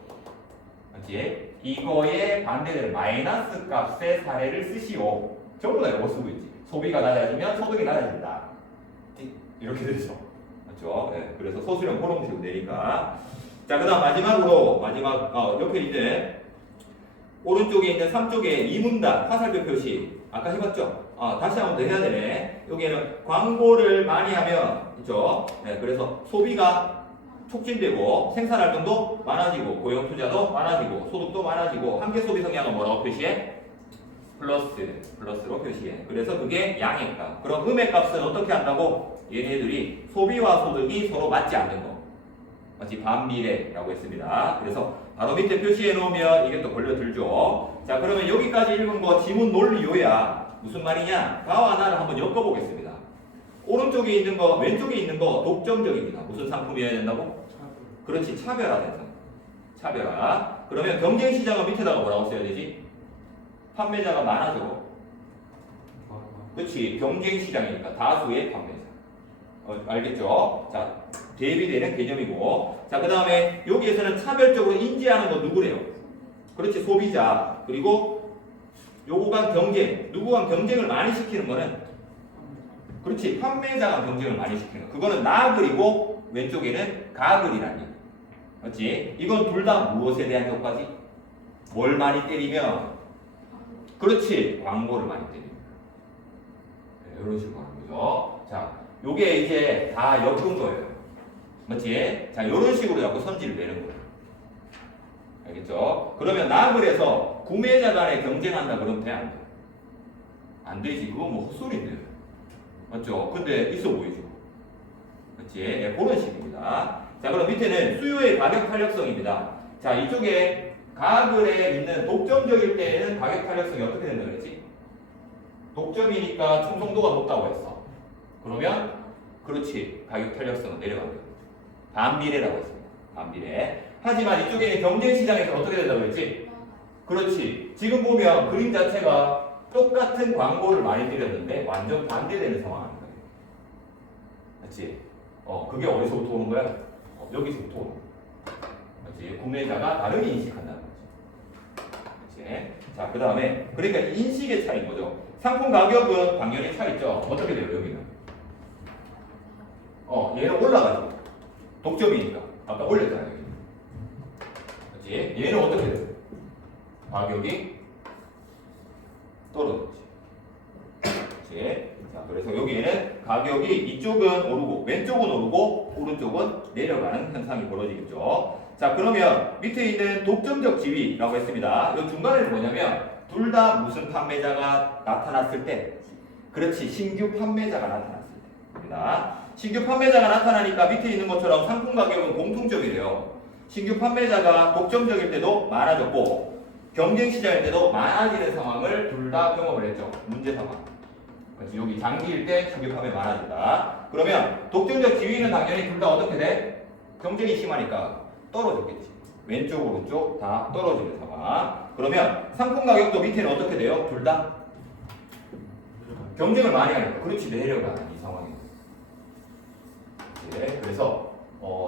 맞지? 이거에 반대되는 마이너스 값의 사례를 쓰시오. 전부 다 이거 쓰고 있지. 소비가 낮아지면 소득이 낮아진다. 이렇게 되죠. 맞죠? 네. 그래서 소수형 그런 식으로 내니까. 자, 그 다음 마지막, 옆에 이제 오른쪽에 있는 3쪽에 이문단 화살표 표시. 아까 해봤죠? 다시 한 번 더 해야 되네. 여기에는 광고를 많이 하면, 그죠? 네, 그래서 소비가 촉진되고 생산활동도 많아지고 고용투자도 많아지고 소득도 많아지고 한계 소비 성향은 뭐라고 표시해? 플러스로 표시해. 그래서 그게 양의 값. 그럼 음의 값은 어떻게 한다고? 얘네들이 소비와 소득이 서로 맞지 않는 거. 마치 반비례라고 했습니다. 그래서 바로 밑에 표시해 놓으면 이게 또 걸려들죠. 자, 그러면 여기까지 읽은 거 지문 논리요야. 무슨 말이냐? 가와 나를 한번 엮어보겠습니다. 오른쪽 오른쪽에 있는 거, 왼쪽에 있는 거 독점적입니다. 무슨 상품이어야 된다고? 그렇지, 차별화된 상품. 차별화. 그러면 경쟁 시장은 밑에다가 뭐라고 써야 되지? 판매자가 많아져. 그렇지, 경쟁 시장이니까 다수의 판매자. 알겠죠? 자, 대비되는 개념이고. 자, 그 다음에 여기에서는 차별적으로 인지하는 거 누구래요? 그렇지, 소비자. 그리고 요거가 경쟁. 누구와 경쟁을 많이 시키는 거는 그렇지, 판매자가 경쟁을 많이 시키는 거. 그거는 나글이고 왼쪽에는 가글이라는 얘기. 그렇지? 이건 둘 다 무엇에 대한 효과지? 뭘 많이 때리면? 그렇지, 광고를 많이 때립니다. 네, 이런 식으로 하는 거죠. 자, 요게 이제 다 엮은 거예요. 맞지? 자, 이런 식으로 자꾸 선지를 내는 거예요. 알겠죠? 그러면 나글에서 구매자 간에 경쟁한다 그러면 돼? 안 돼? 안 되지. 그건 뭐 헛소리인데. 맞죠? 근데 있어 보이죠? 그렇지? 네, 그런 식입니다. 자, 그럼 밑에는 수요의 가격 탄력성입니다. 자, 이쪽에 가글에 있는 독점적일 때에는 가격 탄력성이 어떻게 된다 그랬지? 독점이니까 충성도가 높다고 했어. 그러면 그렇지, 가격 탄력성은 내려간다. 반비례라고 했습니다. 반비례. 하지만 이쪽에는 경쟁 시장에서 어떻게 된다고 했지? 그렇지. 지금 보면 그림 자체가 똑같은 광고를 많이 때렸는데 완전 반대되는 상황입니다. 그렇지? 그게 어디서부터 오는 거야? 여기서부터 오는 거야. 그렇지? 구매자가 다르게 인식한다는 거지. 그렇지? 자, 그 다음에 그러니까 인식의 차이인 거죠. 상품 가격은 당연히 차 있죠. 어떻게 돼요, 여기는? 얘는 올라가죠. 독점이니까. 아까 올렸잖아요, 여기. 그렇지? 얘는 어떻게 돼요? 가격이 떨어졌지. 그렇지? 자, 그래서 여기에는 가격이 이쪽은 오르고 왼쪽은 오르고 오른쪽은 내려가는 현상이 벌어지겠죠. 자, 그러면 밑에 있는 독점적 지위라고 했습니다. 이 중간에는 뭐냐면 둘 다 무슨 판매자가 나타났을 때, 그렇지, 신규 판매자가 나타났을 때입니다. 신규 판매자가 나타나니까 밑에 있는 것처럼 상품 가격은 공통점이래요. 신규 판매자가 독점적일 때도 많아졌고 경쟁 시장일 때도 많아지는 상황을 둘 다 경험을 했죠. 문제 상황. 그렇지, 여기 장기일 때 신규 판매 많아진다. 그러면 독점적 지위는 당연히 둘 다 어떻게 돼? 경쟁이 심하니까 떨어졌겠지. 왼쪽 오른쪽 다 떨어지는 상황. 그러면 상품 가격도 밑에는 어떻게 돼요? 둘 다 경쟁을 많이 하니까 그렇지, 내려가는 이 상황이. 네, 그래서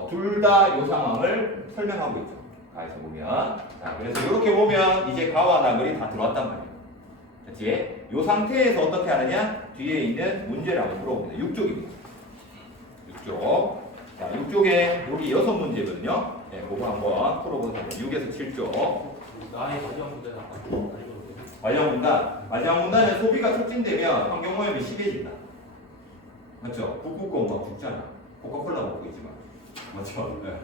둘 다 이 상황을 설명하고 있죠. 가에서 보면. 자, 그래서 이렇게 보면 이제 가와 나글이 다 들어왔단 말이에요. 그렇지? 이 상태에서 어떻게 하느냐? 뒤에 있는 문제를 한번 물어봅니다. 6쪽입니다. 6쪽. 자, 6쪽에 여기 6문제거든요. 네, 그거 한번 풀어보세요. 6에서 7쪽. 나의 마지막 문제는 아까 알려줬거든요. 마지막 문단. 마지막 문단은 소비가 촉진되면 환경오염이 심해진다. 맞죠? 북극곰 막 죽잖아. 코카콜라 먹고 있지만. 맞죠? 네.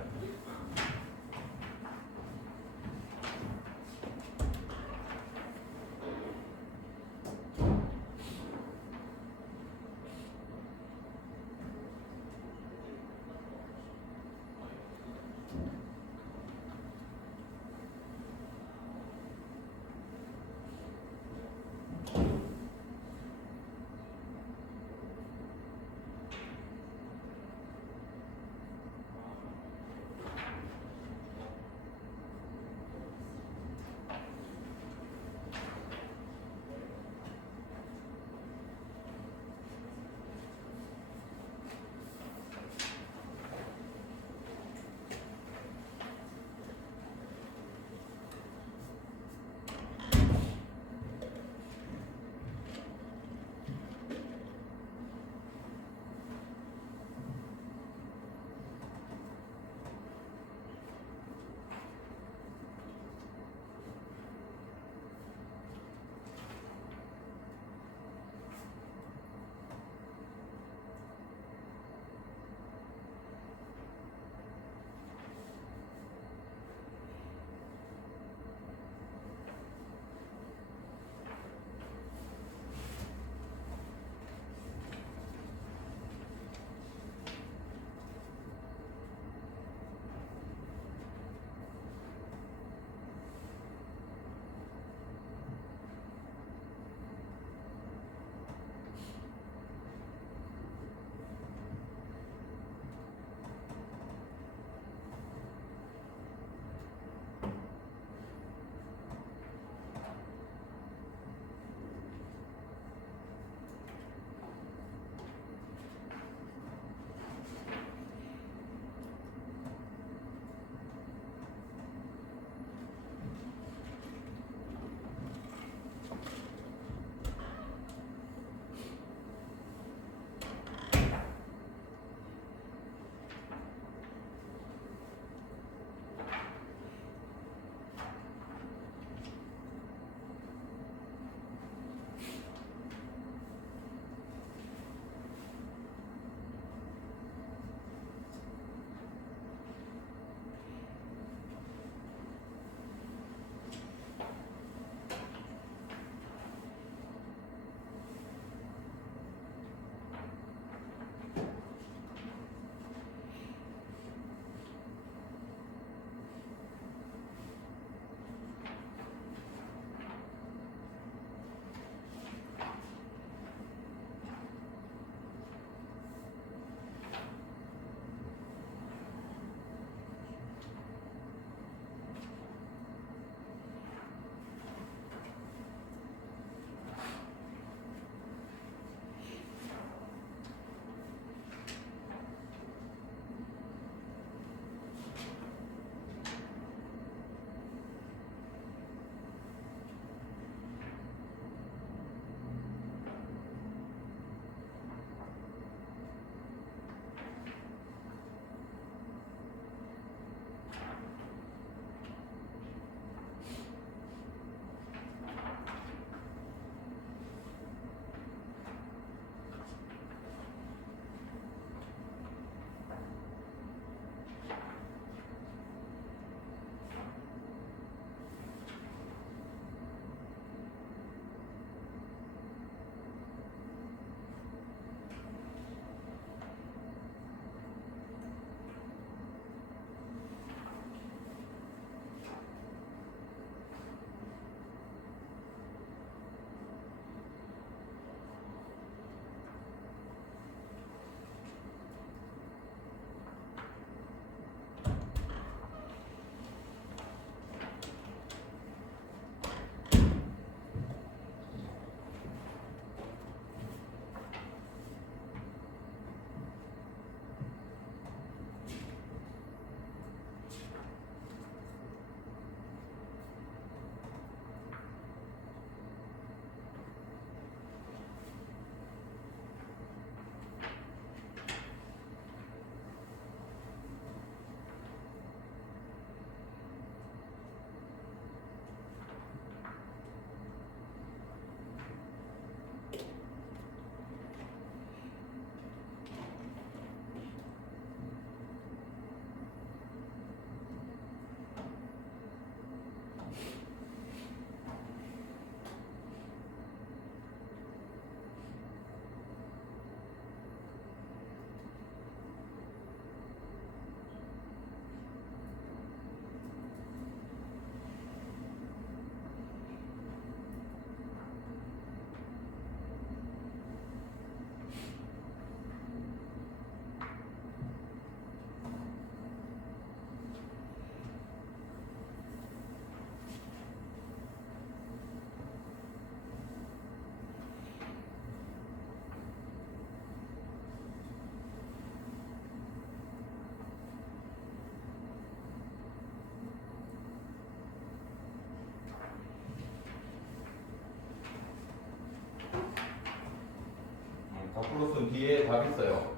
플러스는 뒤에 답 있어요.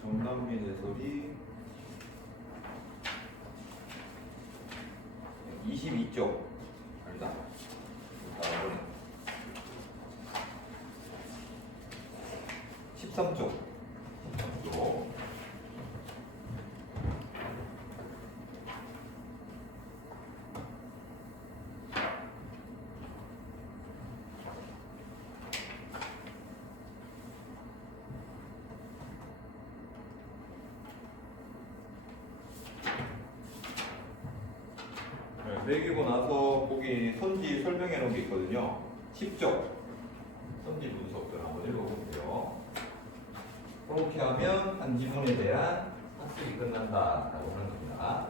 정남민 해설이 22쪽 아니다. 13쪽. 매기고 나서 거기 선지 설명해 놓은 게 있거든요. 10쪽 선지 분석들 한번 읽어볼게요. 그렇게 하면 한 지문에 대한 학습이 끝난다라고 하는 겁니다.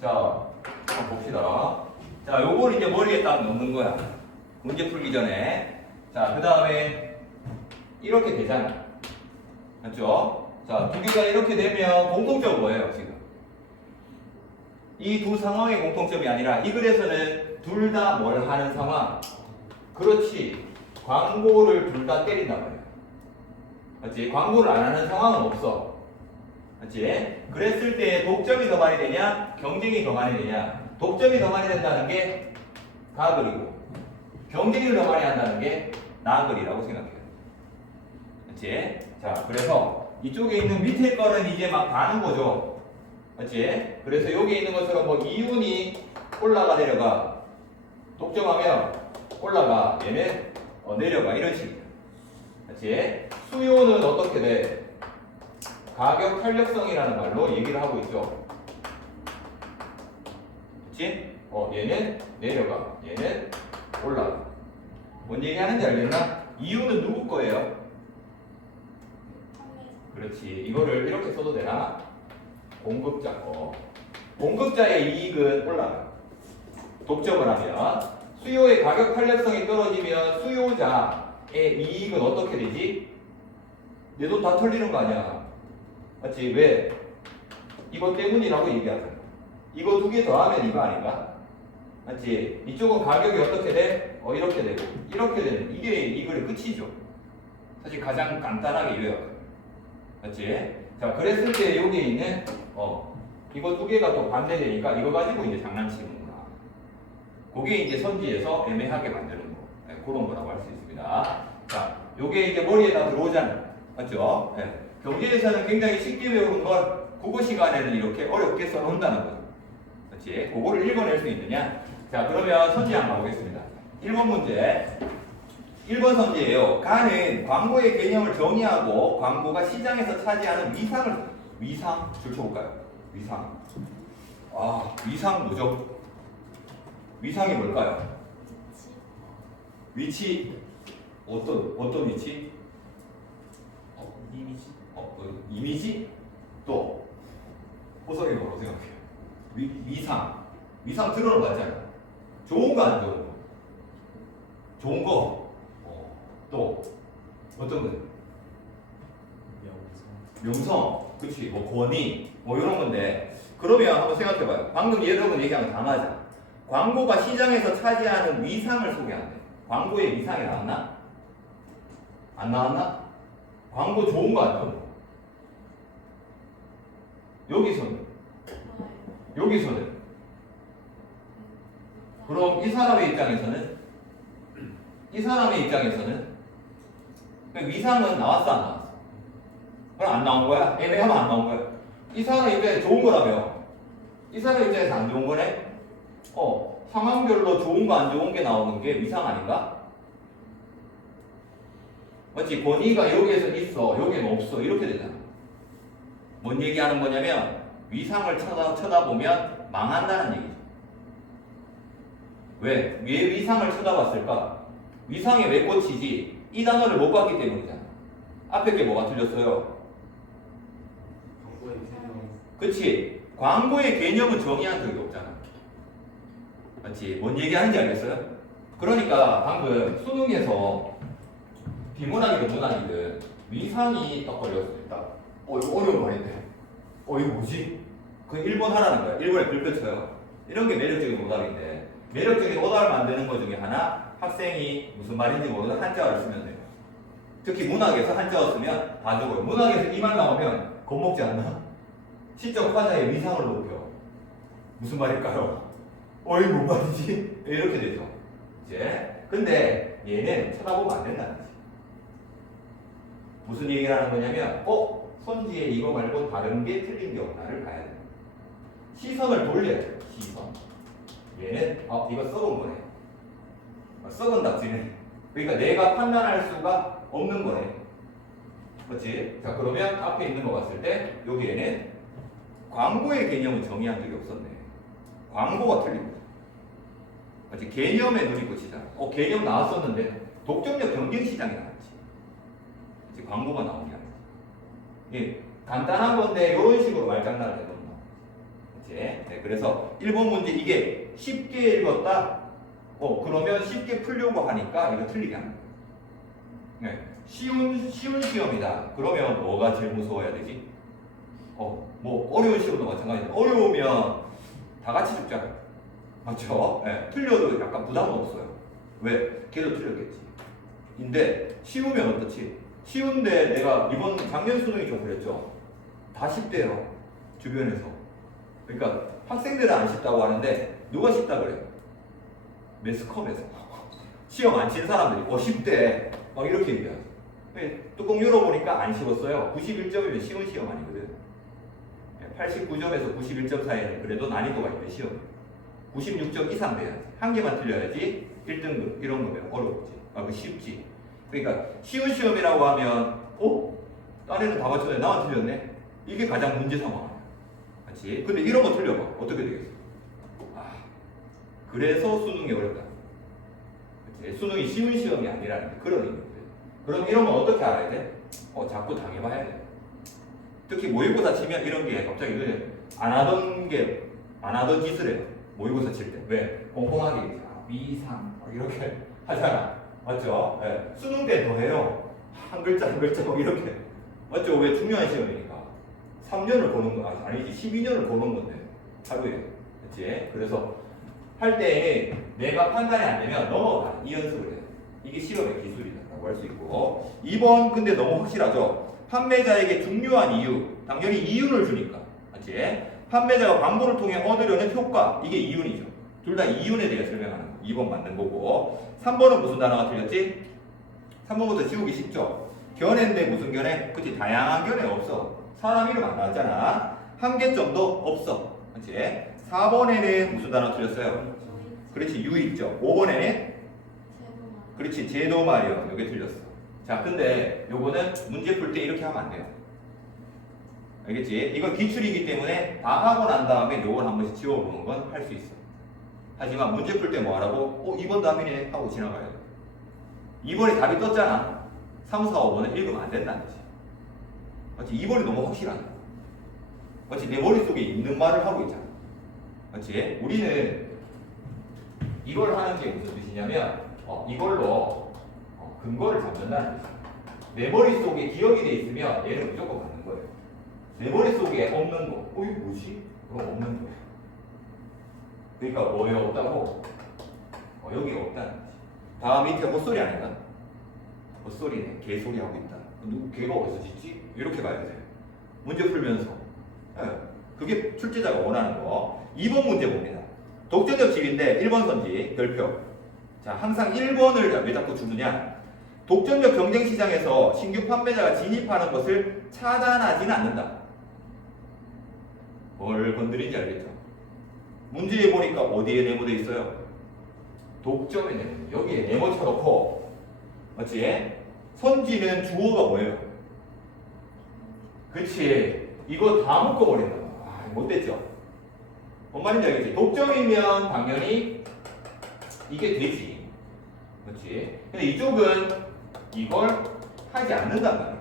자, 한번 봅시다. 자, 요걸 이제 머리에 딱 넣는 거야. 문제 풀기 전에. 자, 그 다음에 이렇게 되잖아. 맞죠? 자, 두 개가 이렇게 되면 공통점은 뭐예요, 지금? 이 두 상황의 공통점이 아니라 이 글에서는 둘 다 뭘 하는 상황. 그렇지. 광고를 둘 다 때린단 말이야. 맞지? 광고를 안 하는 상황은 없어. 맞지? 그랬을 때 독점이 더 많이 되냐? 경쟁이 더 많이 되냐? 독점이 더 많이 된다는 게 가글이고 경쟁을 더 많이 한다는 게 나글이라고 생각해요. 맞지? 자, 그래서 이쪽에 있는 밑에 거는 이제 막 가는 거죠. 맞지? 그래서 여기 있는 것처럼 뭐 이윤이 올라가 내려가 독점하면 올라가 얘는 내려가 이런 식이야. 맞지? 수요는 어떻게 돼? 가격 탄력성이라는 말로 얘기를 하고 있죠. 그치? 얘는 내려가. 얘는 올라가. 뭔 얘기 하는지 알겠나? 이유는 누구 거예요? 그렇지. 이거를 이렇게 써도 되나? 공급자 거. 공급자의 이익은 올라가. 독점을 하면. 수요의 가격 탄력성이 떨어지면 수요자의 이익은 어떻게 되지? 내 돈 다 털리는 거 아니야. 맞지? 왜? 이거 때문이라고 얘기하잖아. 이거 두 개 더하면 이거 아닌가? 맞지? 이쪽은 가격이 어떻게 돼? 이렇게 되고 이렇게 되는 이게 이 글의 끝이죠. 사실 가장 간단하게 요약. 맞지? 자, 그랬을 때 여기에 있는 이거 두 개가 또 반대되니까 이거 가지고 이제 장난치는구나. 그게 이제 선지에서 애매하게 만드는 거. 네, 그런 거라고 할 수 있습니다. 자, 요게 이제 머리에다 들어오잖아. 맞죠? 네. 경제에서는 굉장히 쉽게 배우는 걸 국어 시간에는 이렇게 어렵게 써놓는다는 거죠. 그렇지? 그거를 읽어낼 수 있느냐? 자, 그러면 선지 한번 가보겠습니다. 1번 문제. 1번 선지예요. 가는 광고의 개념을 정의하고 광고가 시장에서 차지하는 위상 줄쳐볼까요? 위상. 위상 뭐죠? 위상이 뭘까요? 위치. 어떤 위치? 이미지. 이미지? 또 호석이 뭐라고 생각해요? 위상. 위상 들어봤잖아. 좋은 거 안 좋은 거? 좋은 거. 또 어떤 거? 명성. 그치. 뭐 권위. 뭐 이런 건데. 그러면 한번 생각해봐요. 방금 여러분 얘기한 거 다 맞아. 광고가 시장에서 차지하는 위상을 소개한대. 광고의 위상이 나왔나? 안 나왔나? 광고 좋은 거 안 좋은 거? 여기서는 여기서는 그럼 이 사람의 입장에서는 위상은 나왔어 안 나왔어? 그럼 안 나온 거야? 애매하면 안 나온 거야. 이 사람 입장에 좋은 거라며. 이 사람 입장에서 안 좋은 거네? 상황별로 좋은 거 안 좋은 게 나오는 게 위상 아닌가? 맞지? 권위가 여기에서 있어, 여기는 없어, 이렇게 되잖아. 뭔 얘기하는 거냐면 위상을 쳐다보면 망한다는 얘기죠. 왜 위상을 쳐다봤을까? 위상에 왜 꽂히지? 이 단어를 못 봤기 때문이잖아. 앞에 게 뭐가 틀렸어요? 광고의 개념. 그치? 광고의 개념은 정의한 적이 없잖아. 맞지? 뭔 얘기하는지 알겠어요? 그러니까 방금 수능에서 비문학이든 문학이든 위상이 딱 걸렸을 때 딱, 이거 어려운 말인데 이거 뭐지? 그 1번 하라는 거야. 1번에 불 켜쳐요. 이런 게 매력적인 오답인데 매력적인 오답을 만드는 것 중에 하나 학생이 무슨 말인지 모르는 한자어를 쓰면 돼요. 특히 문학에서 한자어 쓰면 다 죽어요. 문학에서 이 말 나오면 겁먹지 않나? 시적 화자의 위상을 높여. 무슨 말일까요? 이거 뭔 말이지? 이렇게 되죠. 이제 근데 얘는 쳐다보면 안 된다는 거지. 무슨 얘기를 하는 거냐면 손지에 이거 말고 다른 게 틀린 게 없나를 봐야 돼. 시선을 돌려야 돼. 시선. 얘는 이거 썩은 거네. 썩은 닭지네. 그러니까 내가 판단할 수가 없는 거네. 그렇지? 자 그러면 앞에 있는 거 봤을 때 여기에는 광고의 개념은 정의한 적이 없었네. 광고가 틀린 거야. 그렇지? 개념에 눈이 꽂히잖아. 개념 나왔었는데 독점력 경쟁시장이 나왔지. 그렇지? 광고가 나온 게 아니야. 예, 간단한 건데 이런 식으로 말장난을 해놓는 거. 그렇지? 네, 그래서 1번 문제 이게 쉽게 읽었다. 그러면 쉽게 풀려고 하니까 이거 틀리게 하는 거예요. 네, 쉬운 시험이다. 그러면 뭐가 제일 무서워야 되지? 뭐 어려운 시험도 마찬가지인데 어려우면 다 같이 죽잖아요. 맞죠? 네, 틀려도 약간 부담은 없어요. 왜? 걔도 틀렸겠지. 근데 쉬우면 어떻지? 쉬운데 내가 이번 작년 수능이 좀 그랬죠. 다 쉽대요. 주변에서. 그러니까 학생들은 안 쉽다고 하는데 누가 쉽다 그래요? 매스컴에서 시험 안 친 사람들이 쉽대 막 이렇게 얘기하죠. 뚜껑 열어보니까 안 쉬웠어요. 91점이면 쉬운 시험 아니거든. 89점에서 91점 사이에는 그래도 난이도가 있는 시험. 96점 이상 돼야지. 한 개만 틀려야지 1등급 이런 거면 어렵지. 그 쉽지. 그러니까 쉬운 시험이라고 하면 딴 애는 다 맞췄네 나만 틀렸네. 이게 가장 문제 상황이야. 그렇지? 근데 이런 거 틀려봐. 어떻게 되겠어? 그래서 수능이 어렵다. 그치? 수능이 쉬운 시험이 아니라는 그런 의미거든. 그럼 이런 거 어떻게 알아야 돼? 자꾸 당해봐야 돼. 특히 모의고사 치면 이런 게 갑자기 안 하던 짓을 해요. 모의고사 칠 때. 왜? 꼼꼼하게 위상 이렇게 하잖아. 맞죠? 네. 수능 때 더 해요. 한 글자 한 글자 이렇게. 맞죠? 왜 중요한 시험이니까. 3년을 보는 거 아니지 12년을 보는 건데 하루에. 그치? 그래서 할 때 내가 판단이 안 되면 넘어가. 이 연습을 해. 이게 시험의 기술이다라고 할 수 있고. 2번 근데 너무 확실하죠. 판매자에게 중요한 이유. 당연히 이윤을 주니까. 맞지? 판매자가 광고를 통해 얻으려는 효과. 이게 이윤이죠. 둘 다 이윤에 대해 설명하는 거. 2번 맞는 거고. 3번은 무슨 단어가 틀렸지? 3번부터 지우기 쉽죠. 견해인데 무슨 견해? 그치? 다양한 견해 없어. 사람 이름 안 나왔잖아. 한계점도 없어. 그치? 4번에는 무슨 단어 틀렸어요? 그렇지, 유의죠. 5번에는 그렇지, 제도 마련. 이게 틀렸어. 자, 근데 요거는 문제 풀 때 이렇게 하면 안 돼요. 알겠지? 이건 기출이기 때문에 다 하고 난 다음에 요걸 한 번씩 지워보는 건 할 수 있어. 하지만 문제 풀 때 뭐 하라고? 2번 답이네 하고 지나가야 돼. 2번에 답이 떴잖아. 3, 4, 5번은 읽으면 안 된다는 거지. 맞지? 2번이 너무 확실하네. 맞지? 내 머릿속에 있는 말을 하고 있잖아. 맞지? 우리는 이걸 하는 게 무슨 뜻이냐면 이걸로 근거를 잡는다는 뜻이야. 내 머릿속에 기억이 돼 있으면 얘는 무조건 맞는 거예요. 내 머릿속에 없는 거. 이거 뭐지? 그럼 없는 거야. 그러니까 뭐에 없다고? 여기 없다는 거지. 다음 밑에 헛소리 아닌가? 헛소리네. 개소리 하고 있다. 누구 개가 어디서 짖지? 이렇게 봐야 돼. 문제 풀면서. 그게 출제자가 원하는 거. 2번 문제 봅니다. 독점적 집인데 1번 선지 별표. 자, 항상 1번을 왜 자꾸 주느냐? 독점적 경쟁 시장에서 신규 판매자가 진입하는 것을 차단하지는 않는다. 뭘 건드린지 알겠죠? 문제에 보니까 어디에 네모되어 있어요? 독점에 네모. 여기에 네모 쳐놓고, 맞지? 선지는 주어가 뭐예요? 그치? 이거 다 묶어버린다. 아, 못됐죠? 뭔 말인지 알겠지? 독점이면 당연히 이게 되지. 그렇지? 근데 이쪽은 이걸 하지 않는단 말이야.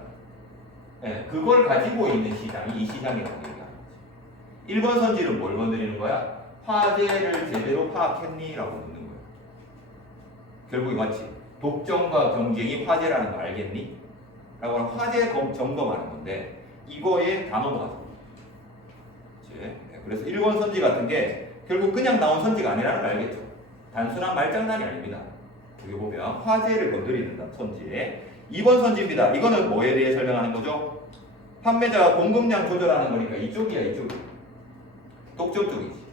네, 그걸 가지고 있는 시장이 이 시장이라고 얘기하는 거지. 1번 선지는 뭘 건드리는 거야? 화제를 제대로 파악했니? 라고 묻는 거야. 결국에 맞지? 독점과 경쟁이 화제라는 거 알겠니? 라고 하는 화제 점검하는 건데 이거에 다 넘어가죠. 네, 그래서 1번 선지 같은 게 결국 그냥 나온 선지가 아니라는 걸 알겠죠. 단순한 말장난이 아닙니다. 여기 보면 화제를 건드리는 선지. 2번 선지입니다. 이거는 뭐에 대해 설명하는 거죠? 판매자가 공급량 조절하는 거니까 이쪽이야, 이쪽이. 독점 쪽이지.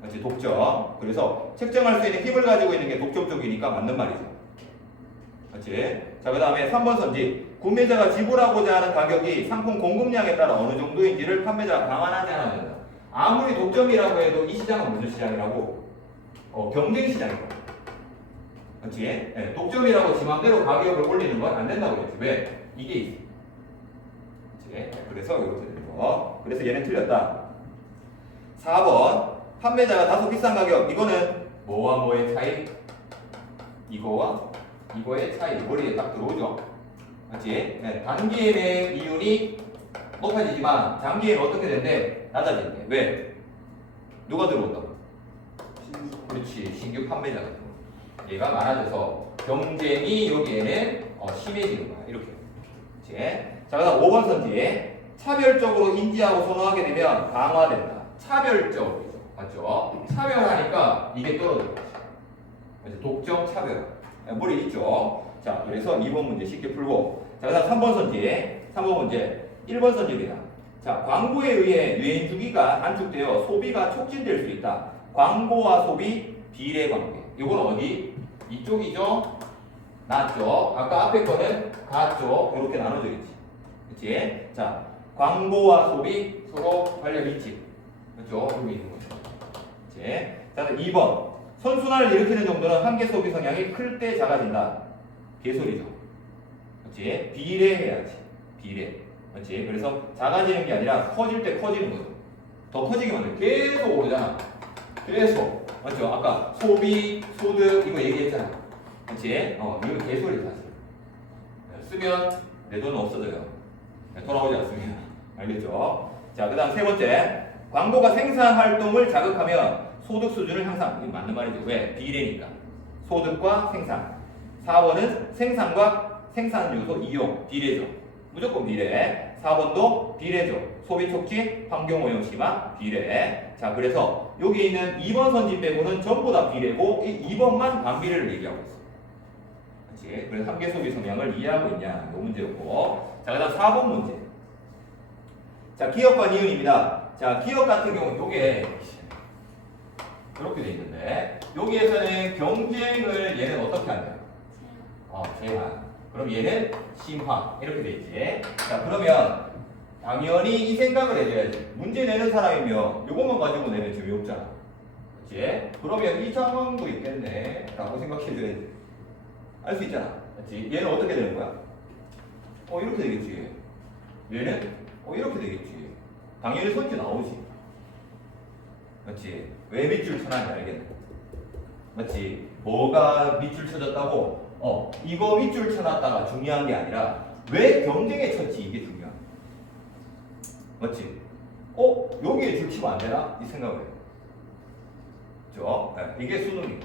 그렇지, 독점. 그래서 책정할 수 있는 힘을 가지고 있는 게 독점 쪽이니까 맞는 말이죠. 그렇지? 자, 그 다음에 3번 선지. 구매자가 지불하고자 하는 가격이 상품 공급량에 따라 어느 정도인지를 판매자가 감안하지 않아야 된다. 아무리 독점이라고 해도 이 시장은 무슨 시장이라고? 경쟁 시장이고. 그렇지? 네, 독점이라고 지 맘대로 가격을 올리는 건 안 된다고 그랬지. 왜? 이게 있어. 그렇지? 그래서 이렇게 되는 거. 그래서 얘는 틀렸다. 4번. 판매자가 다소 비싼 가격. 이거는 뭐와 뭐의 차이? 이거와 이거의 차이. 머리에 딱 들어오죠. 맞지? 네, 단기에는 이윤이 높아지지만 장기에는 어떻게 되는데? 낮아지는데. 왜? 누가 들어온다고? 그렇지. 신규 판매자가 들어온다. 얘가 많아져서 경쟁이 여기에는 심해지는 거야. 이렇게. 그렇지? 자, 그다음 5번 선지. 차별적으로 인지하고 선호하게 되면 강화된다. 차별적이죠. 맞죠? 차별하니까 이게 떨어지는 거죠. 그래서 독점 차별. 머리 있죠? 자, 그래서 2번 문제 쉽게 풀고. 자, 그 다음 3번 선지. 3번 문제. 1번 선지입니다. 자, 광고에 의해 유행 주기가 단축되어 소비가 촉진될 수 있다. 광고와 소비 비례 관계. 이건 어디? 이쪽이죠? 낮죠? 아까 앞에 거는 같죠? 이렇게 나눠져 있지. 그치? 자, 광고와 소비 서로 관련 있지. 그렇죠? 여기 있는 거죠. 그치? 자, 2번. 선순환을 일으키는 정도는 한계 소비 성향이 클 때 작아진다. 개소리죠. 그렇지? 비례해야지. 비례. 그렇지? 그래서 작아지는 게 아니라 커질 때 커지는 거죠. 더 커지게 만들. 계속 오르잖아. 계속. 맞죠? 아까 소비, 소득 이거 얘기했잖아. 그렇지? 이거 개소리 사실. 쓰면 내 돈은 없어져요. 돌아오지 않습니다. 알겠죠? 자, 그 다음 세 번째. 광고가 생산 활동을 자극하면 소득 수준을 향상. 이게 맞는 말이죠. 왜? 비례니까. 소득과 생산. 4번은 생산과 생산 요소 이용. 비례죠. 무조건 비례. 4번도 비례죠. 소비 촉진, 환경 오염 심화, 비례. 자, 그래서 여기 있는 2번 선지 빼고는 전부 다 비례고 이 2번만 반비례를 얘기하고 있어. 그렇지? 그래서 한계 소비 성향을 이해하고 있냐? 이 문제였고. 자, 그다음 4번 문제. 자, 기업과 니은입니다. 자, 기업 같은 경우 요게 이렇게 돼 있는데 여기에서는 경쟁을 얘는 어떻게 하냐? 제한. 그럼 얘는 심화. 이렇게 돼 있지. 자, 그러면 당연히 이 생각을 해줘야지. 문제 내는 사람이면 이것만 가지고 내면 재미없잖아. 그치? 그러면 이 상황도 있겠네. 라고 생각해줘야지. 알 수 있잖아. 그치? 얘는 어떻게 되는 거야? 이렇게 되겠지. 얘는 이렇게 되겠지. 당연히 선지 나오지. 맞지? 왜 밑줄 쳐놨는지 알겠네. 맞지? 뭐가 밑줄 쳐졌다고? 이거 밑줄 쳐놨다가 중요한 게 아니라 왜 경쟁에 쳤지 이게 중요한. 맞지? 여기에 줄 치면 안 되나? 이 생각을 해. 그죠? 네, 이게 수능이.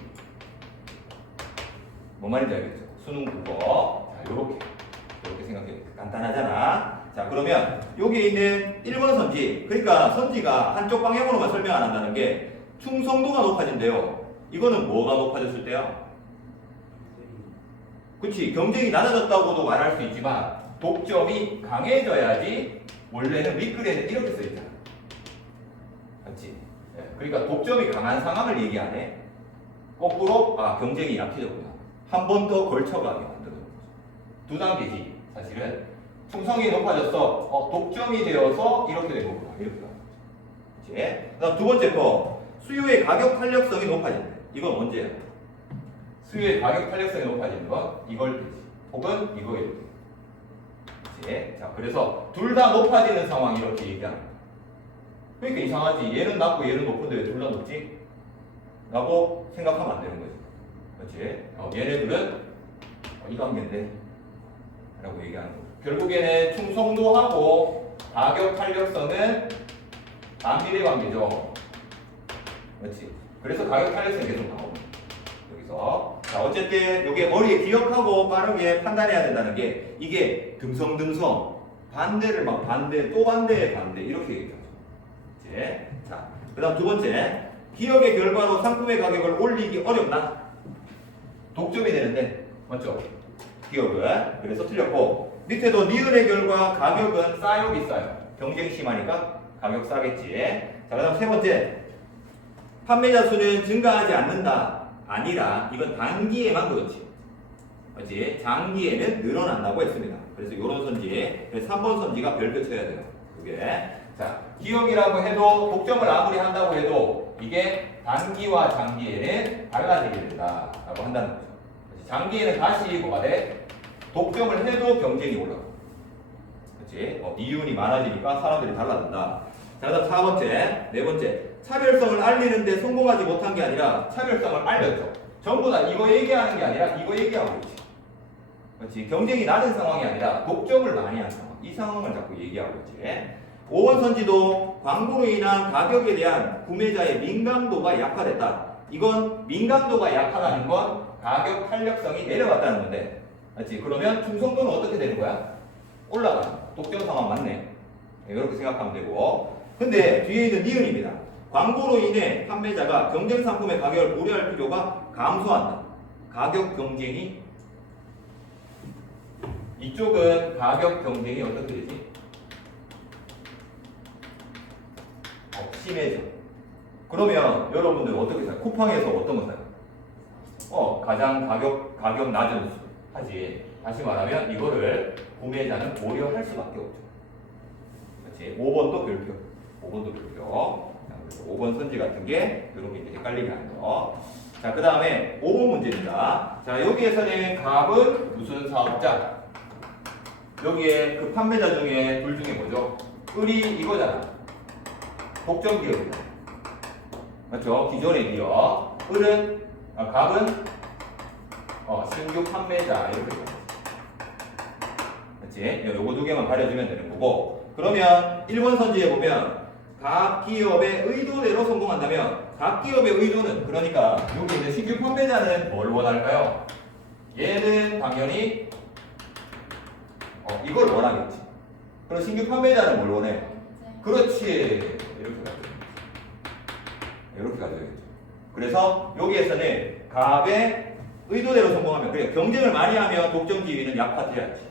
뭔 말인지 알겠죠? 수능 국어. 자, 요렇게 생각해. 간단하잖아. 자, 그러면 여기 있는 1번 선지. 그러니까 선지가 한쪽 방향으로만 설명 안 한다는 게 충성도가 높아진대요. 이거는 뭐가 높아졌을 때야? 그치? 경쟁이 낮아졌다고도 말할 수 있지만 독점이 강해져야지. 원래는 밑글에는 이렇게 써있잖아. 맞지? 예, 그러니까 독점이 강한 상황을 얘기하네. 거꾸로 경쟁이 약해졌구나. 한 번 더 걸쳐가게 만드는 거죠. 두 단계지 사실은. 충성이 높아졌어. 독점이 되어서 이렇게 된 거구나. 이렇게 가는 거죠. 그치? 그다음 두 번째 거 수요의 가격 탄력성이 높아진대. 이건 언제야? 수요의 가격 탄력성이 높아지는 건 이걸 되지. 혹은 이거일 때. 그치? 자, 그래서 둘 다 높아지는 상황 이렇게 얘기하는 거야. 그러니까 이상하지. 얘는 낮고 얘는 높은데 왜 둘 다 높지? 라고 생각하면 안 되는 거지. 그렇지? 얘네들은 이 관계인데 라고 얘기하는 거죠. 결국에는 충성도하고 가격 탄력성은 반비례 관계죠. 그렇지? 그래서 가격 탄력성이 계속 나옵니다. 여기서 자, 어쨌든 이게 머리에 기억하고 빠르게 판단해야 된다는 게 이게 듬성듬성 반대를 막 반대 또 반대의 반대 이렇게 얘기하죠. 그렇지? 자, 그다음 두 번째 기업의 결과로 상품의 가격을 올리기 어렵나? 독점이 되는데 맞죠? 기업은 그래서 틀렸고 밑에도 니은의 결과 가격은 싸요 비싸요? 경쟁 심하니까 가격 싸겠지. 자, 그다음 세 번째 판매자 수는 증가하지 않는다. 아니라 이건 단기에만 그렇지. 그렇지? 장기에는 늘어난다고 했습니다. 그래서 이런 선지, 3번 선지가 별표 쳐야 돼요. 그게 자 기업이라고 해도 독점을 아무리 한다고 해도 이게 단기와 장기에는 달라지게 된다라고 한다는 거죠. 그렇지? 장기에는 다시 뭐가 돼? 독점을 해도 경쟁이 올라가. 그렇지? 이윤이 많아지니까 사람들이 달라진다. 자, 그다음 4번째, 네 번째. 차별성을 알리는데 성공하지 못한 게 아니라 차별성을 알렸죠. 전부 다 이거 얘기하는 게 아니라 이거 얘기하고 있지. 그렇지? 경쟁이 낮은 상황이 아니라 독점을 많이 한 상황. 이 상황을 자꾸 얘기하고 있지. 5번 선지도 광고로 인한 가격에 대한 구매자의 민감도가 약화됐다. 이건 민감도가 약하다는 건 가격 탄력성이 내려갔다는 건데. 그렇지? 그러면 충성도는 어떻게 되는 거야? 올라가. 독점 상황 맞네. 이렇게 생각하면 되고. 근데 뒤에 있는 니은입니다. 광고로 인해 판매자가 경쟁 상품의 가격을 고려할 필요가 감소한다. 가격 경쟁이 이쪽은 가격 경쟁이 어떻게 되지? 심해져. 그러면 여러분들 어떻게 사요? 쿠팡에서 어떤 거 사요? 가장 가격 낮은 수 하지. 다시 말하면 이거를 구매자는 고려할 수밖에 없죠. 그렇지? 5번도 별표. 5번도 별표. 그래서 5번 선지 같은 게 이런 게 이제 헷갈리게 하는 거. 자, 그 다음에 5번 문제입니다. 자, 여기에서는 갑은 무슨 사업자? 여기에 그 판매자 중에 둘 중에 뭐죠? 을이 이거잖아. 독점 기업이다. 맞죠? 기존의 기업. 을은, 갑은 신규 판매자. 이렇게 되는 거지. 그렇지? 요거 두 개만 가려주면 되는 거고. 그러면 1번 선지에 보면 각 기업의 의도대로 성공한다면 각 기업의 의도는 그러니까 여기 있는 신규 판매자는 뭘 원할까요? 얘는 당연히 이걸 원하겠지. 그럼 신규 판매자는 뭘 원해? 그렇지. 이렇게 가져야겠죠. 그래서 여기에서는 갑의 의도대로 성공하면 그래 경쟁을 많이 하면 독점 지위는 약화돼야지.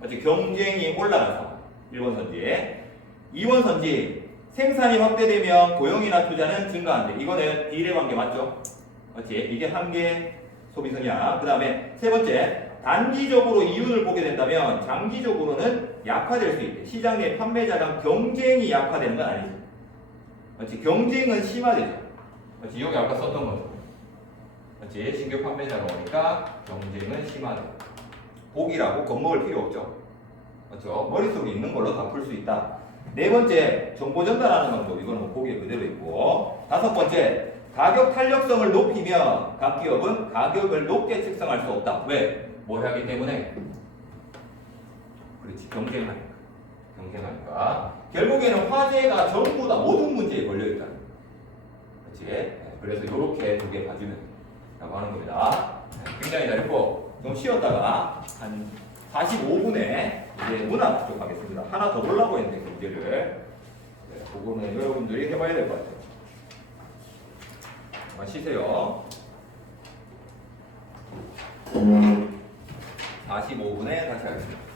맞지? 경쟁이 올라가서 1번 선지에 2번 선지 생산이 확대되면 고용이나 투자는 증가한대. 이거는 비례 관계 맞죠? 맞지? 이게 한계 소비성이야. 그 다음에 세 번째 단기적으로 이윤을 보게 된다면 장기적으로는 약화될 수 있대. 시장 내 판매자랑 경쟁이 약화되는 건 아니지. 맞지? 경쟁은 심화되죠. 맞지? 여기 아까 썼던 거죠. 맞지? 신규 판매자가 오니까 경쟁은 심화돼. 보기라고 겁먹을 필요 없죠. 맞죠? 머릿속에 있는 걸로 다 풀 수 있다. 네 번째, 정보 전달하는 방법. 이거는 뭐 보기에 그대로 있고. 다섯 번째, 가격 탄력성을 높이면 각 기업은 가격을 높게 책정할 수 없다. 왜? 뭘 하기 때문에? 그렇지, 경쟁하니까. 경쟁하니까. 결국에는 화제가 전부 다 모든 문제에 걸려있다. 그렇지? 그래서 이렇게 두 개 봐주면 라고 하는 겁니다. 굉장히 잘했고, 좀 쉬었다가 한 45분에 이제 문학 쪽 가겠습니다. 하나 더 보려고 했는데, 그 문제를. 네, 그거는 여러분들이 해봐야 될 것 같아요. 쉬세요. 45분에 다시 하겠습니다.